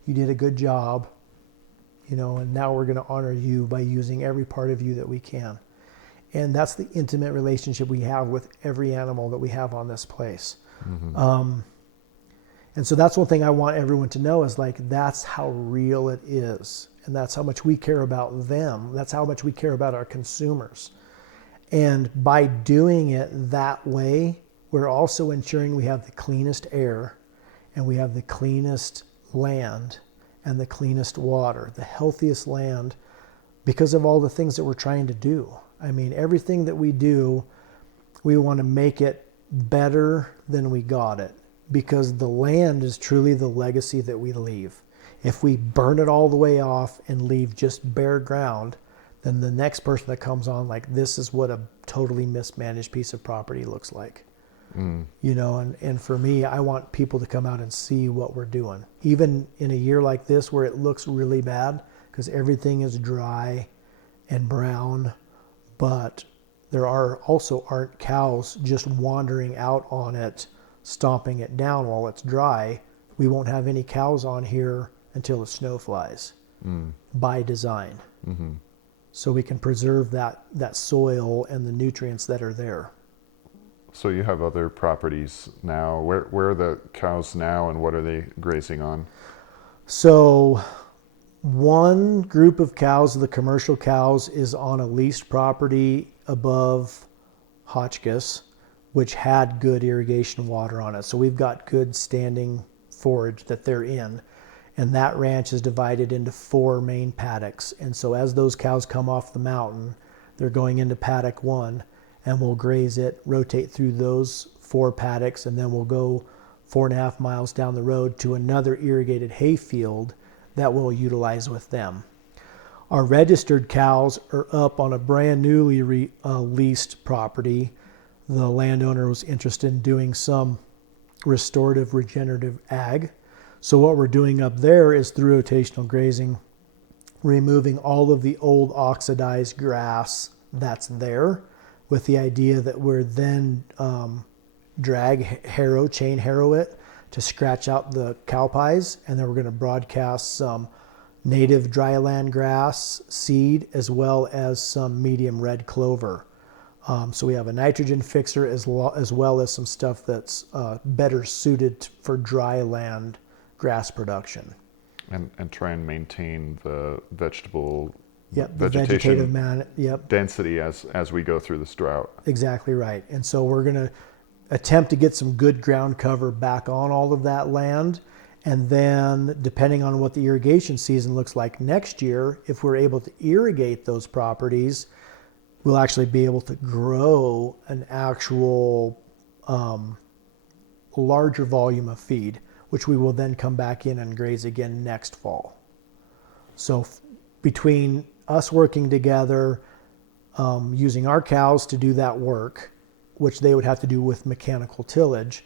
You did a good job. And now we're going to honor you by using every part of you that we can. And that's the intimate relationship we have with every animal that we have on this place. And so that's one thing I want everyone to know is like, that's how real it is. And that's how much we care about them. That's how much we care about our consumers. And by doing it that way, we're also ensuring we have the cleanest air and we have the cleanest land and the cleanest water, the healthiest land, because of all the things that we're trying to do. I mean, everything that we do, we want to make it better than we got it, because the land is truly the legacy that we leave. If we burn it all the way off and leave just bare ground, then the next person that comes on, like, this is what a totally mismanaged piece of property looks like. And for me, I want people to come out and see what we're doing. Even in a year like this where it looks really bad because everything is dry and brown, but there aren't cows just wandering out on it, stomping it down while it's dry. We won't have any cows on here until the snow flies by design. So we can preserve that soil and the nutrients that are there. So you have other properties now. Where are the cows now and what are they grazing on? So one group of cows, the commercial cows, is on a leased property above Hotchkiss, which had good irrigation water on it. So we've got good standing forage that they're in. And that ranch is divided into 4 main paddocks. And so as those cows come off the mountain, they're going into paddock 1, and we'll graze it, rotate through those 4 paddocks, and then we'll go 4.5 miles down the road to another irrigated hay field that we'll utilize with them. Our registered cows are up on a brand newly leased property. The landowner was interested in doing some restorative regenerative ag. So what we're doing up there is through rotational grazing, removing all of the old oxidized grass that's there, with the idea that we're then chain harrow it to scratch out the cow pies, and then we're going to broadcast some native dryland grass seed as well as some medium red clover. So we have a nitrogen fixer as well as some stuff that's better suited for dryland grass production. And try and maintain the vegetable the vegetation density as we go through this drought. Exactly right. And so we're going to attempt to get some good ground cover back on all of that land. And then depending on what the irrigation season looks like next year, if we're able to irrigate those properties, we'll actually be able to grow an actual larger volume of feed, which we will then come back in and graze again next fall. So between us working together, using our cows to do that work, which they would have to do with mechanical tillage,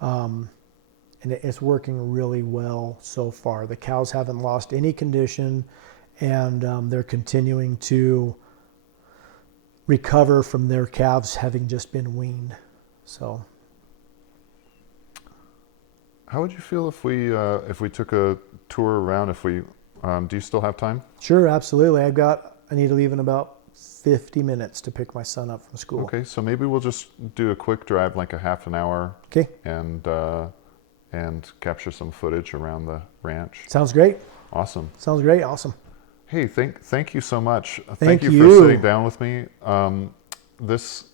and it's working really well so far. The cows haven't lost any condition, and they're continuing to recover from their calves having just been weaned. So, how would you feel if we took a tour around? Do you still have time? Sure, absolutely. I need to leave in about 50 minutes to pick my son up from school. Okay, so maybe we'll just do a quick drive, like a half an hour. Okay. And capture some footage around the ranch. Sounds great. Awesome. Sounds great. Awesome. Hey, thank you so much. Thank you you for sitting down with me. There's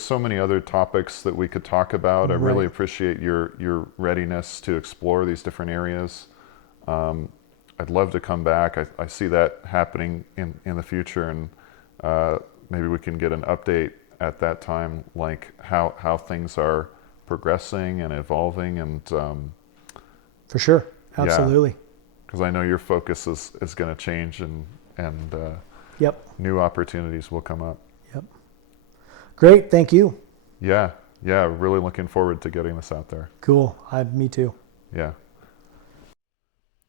so many other topics that we could talk about. I really appreciate your readiness to explore these different areas. I'd love to come back. I see that happening in the future, and maybe we can get an update at that time, like how things are progressing and evolving, and for sure, absolutely. Because I know your focus is going to change, and yep, new opportunities will come up. Yep. Great, thank you. Yeah, really looking forward to getting this out there. Cool. Me too. Yeah.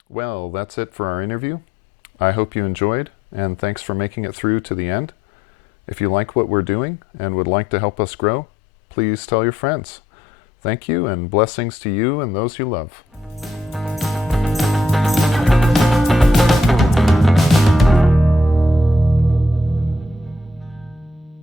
Well, that's it for our interview. I hope you enjoyed, and thanks for making it through to the end. If you like what we're doing and would like to help us grow, please tell your friends. Thank you, and blessings to you and those you love.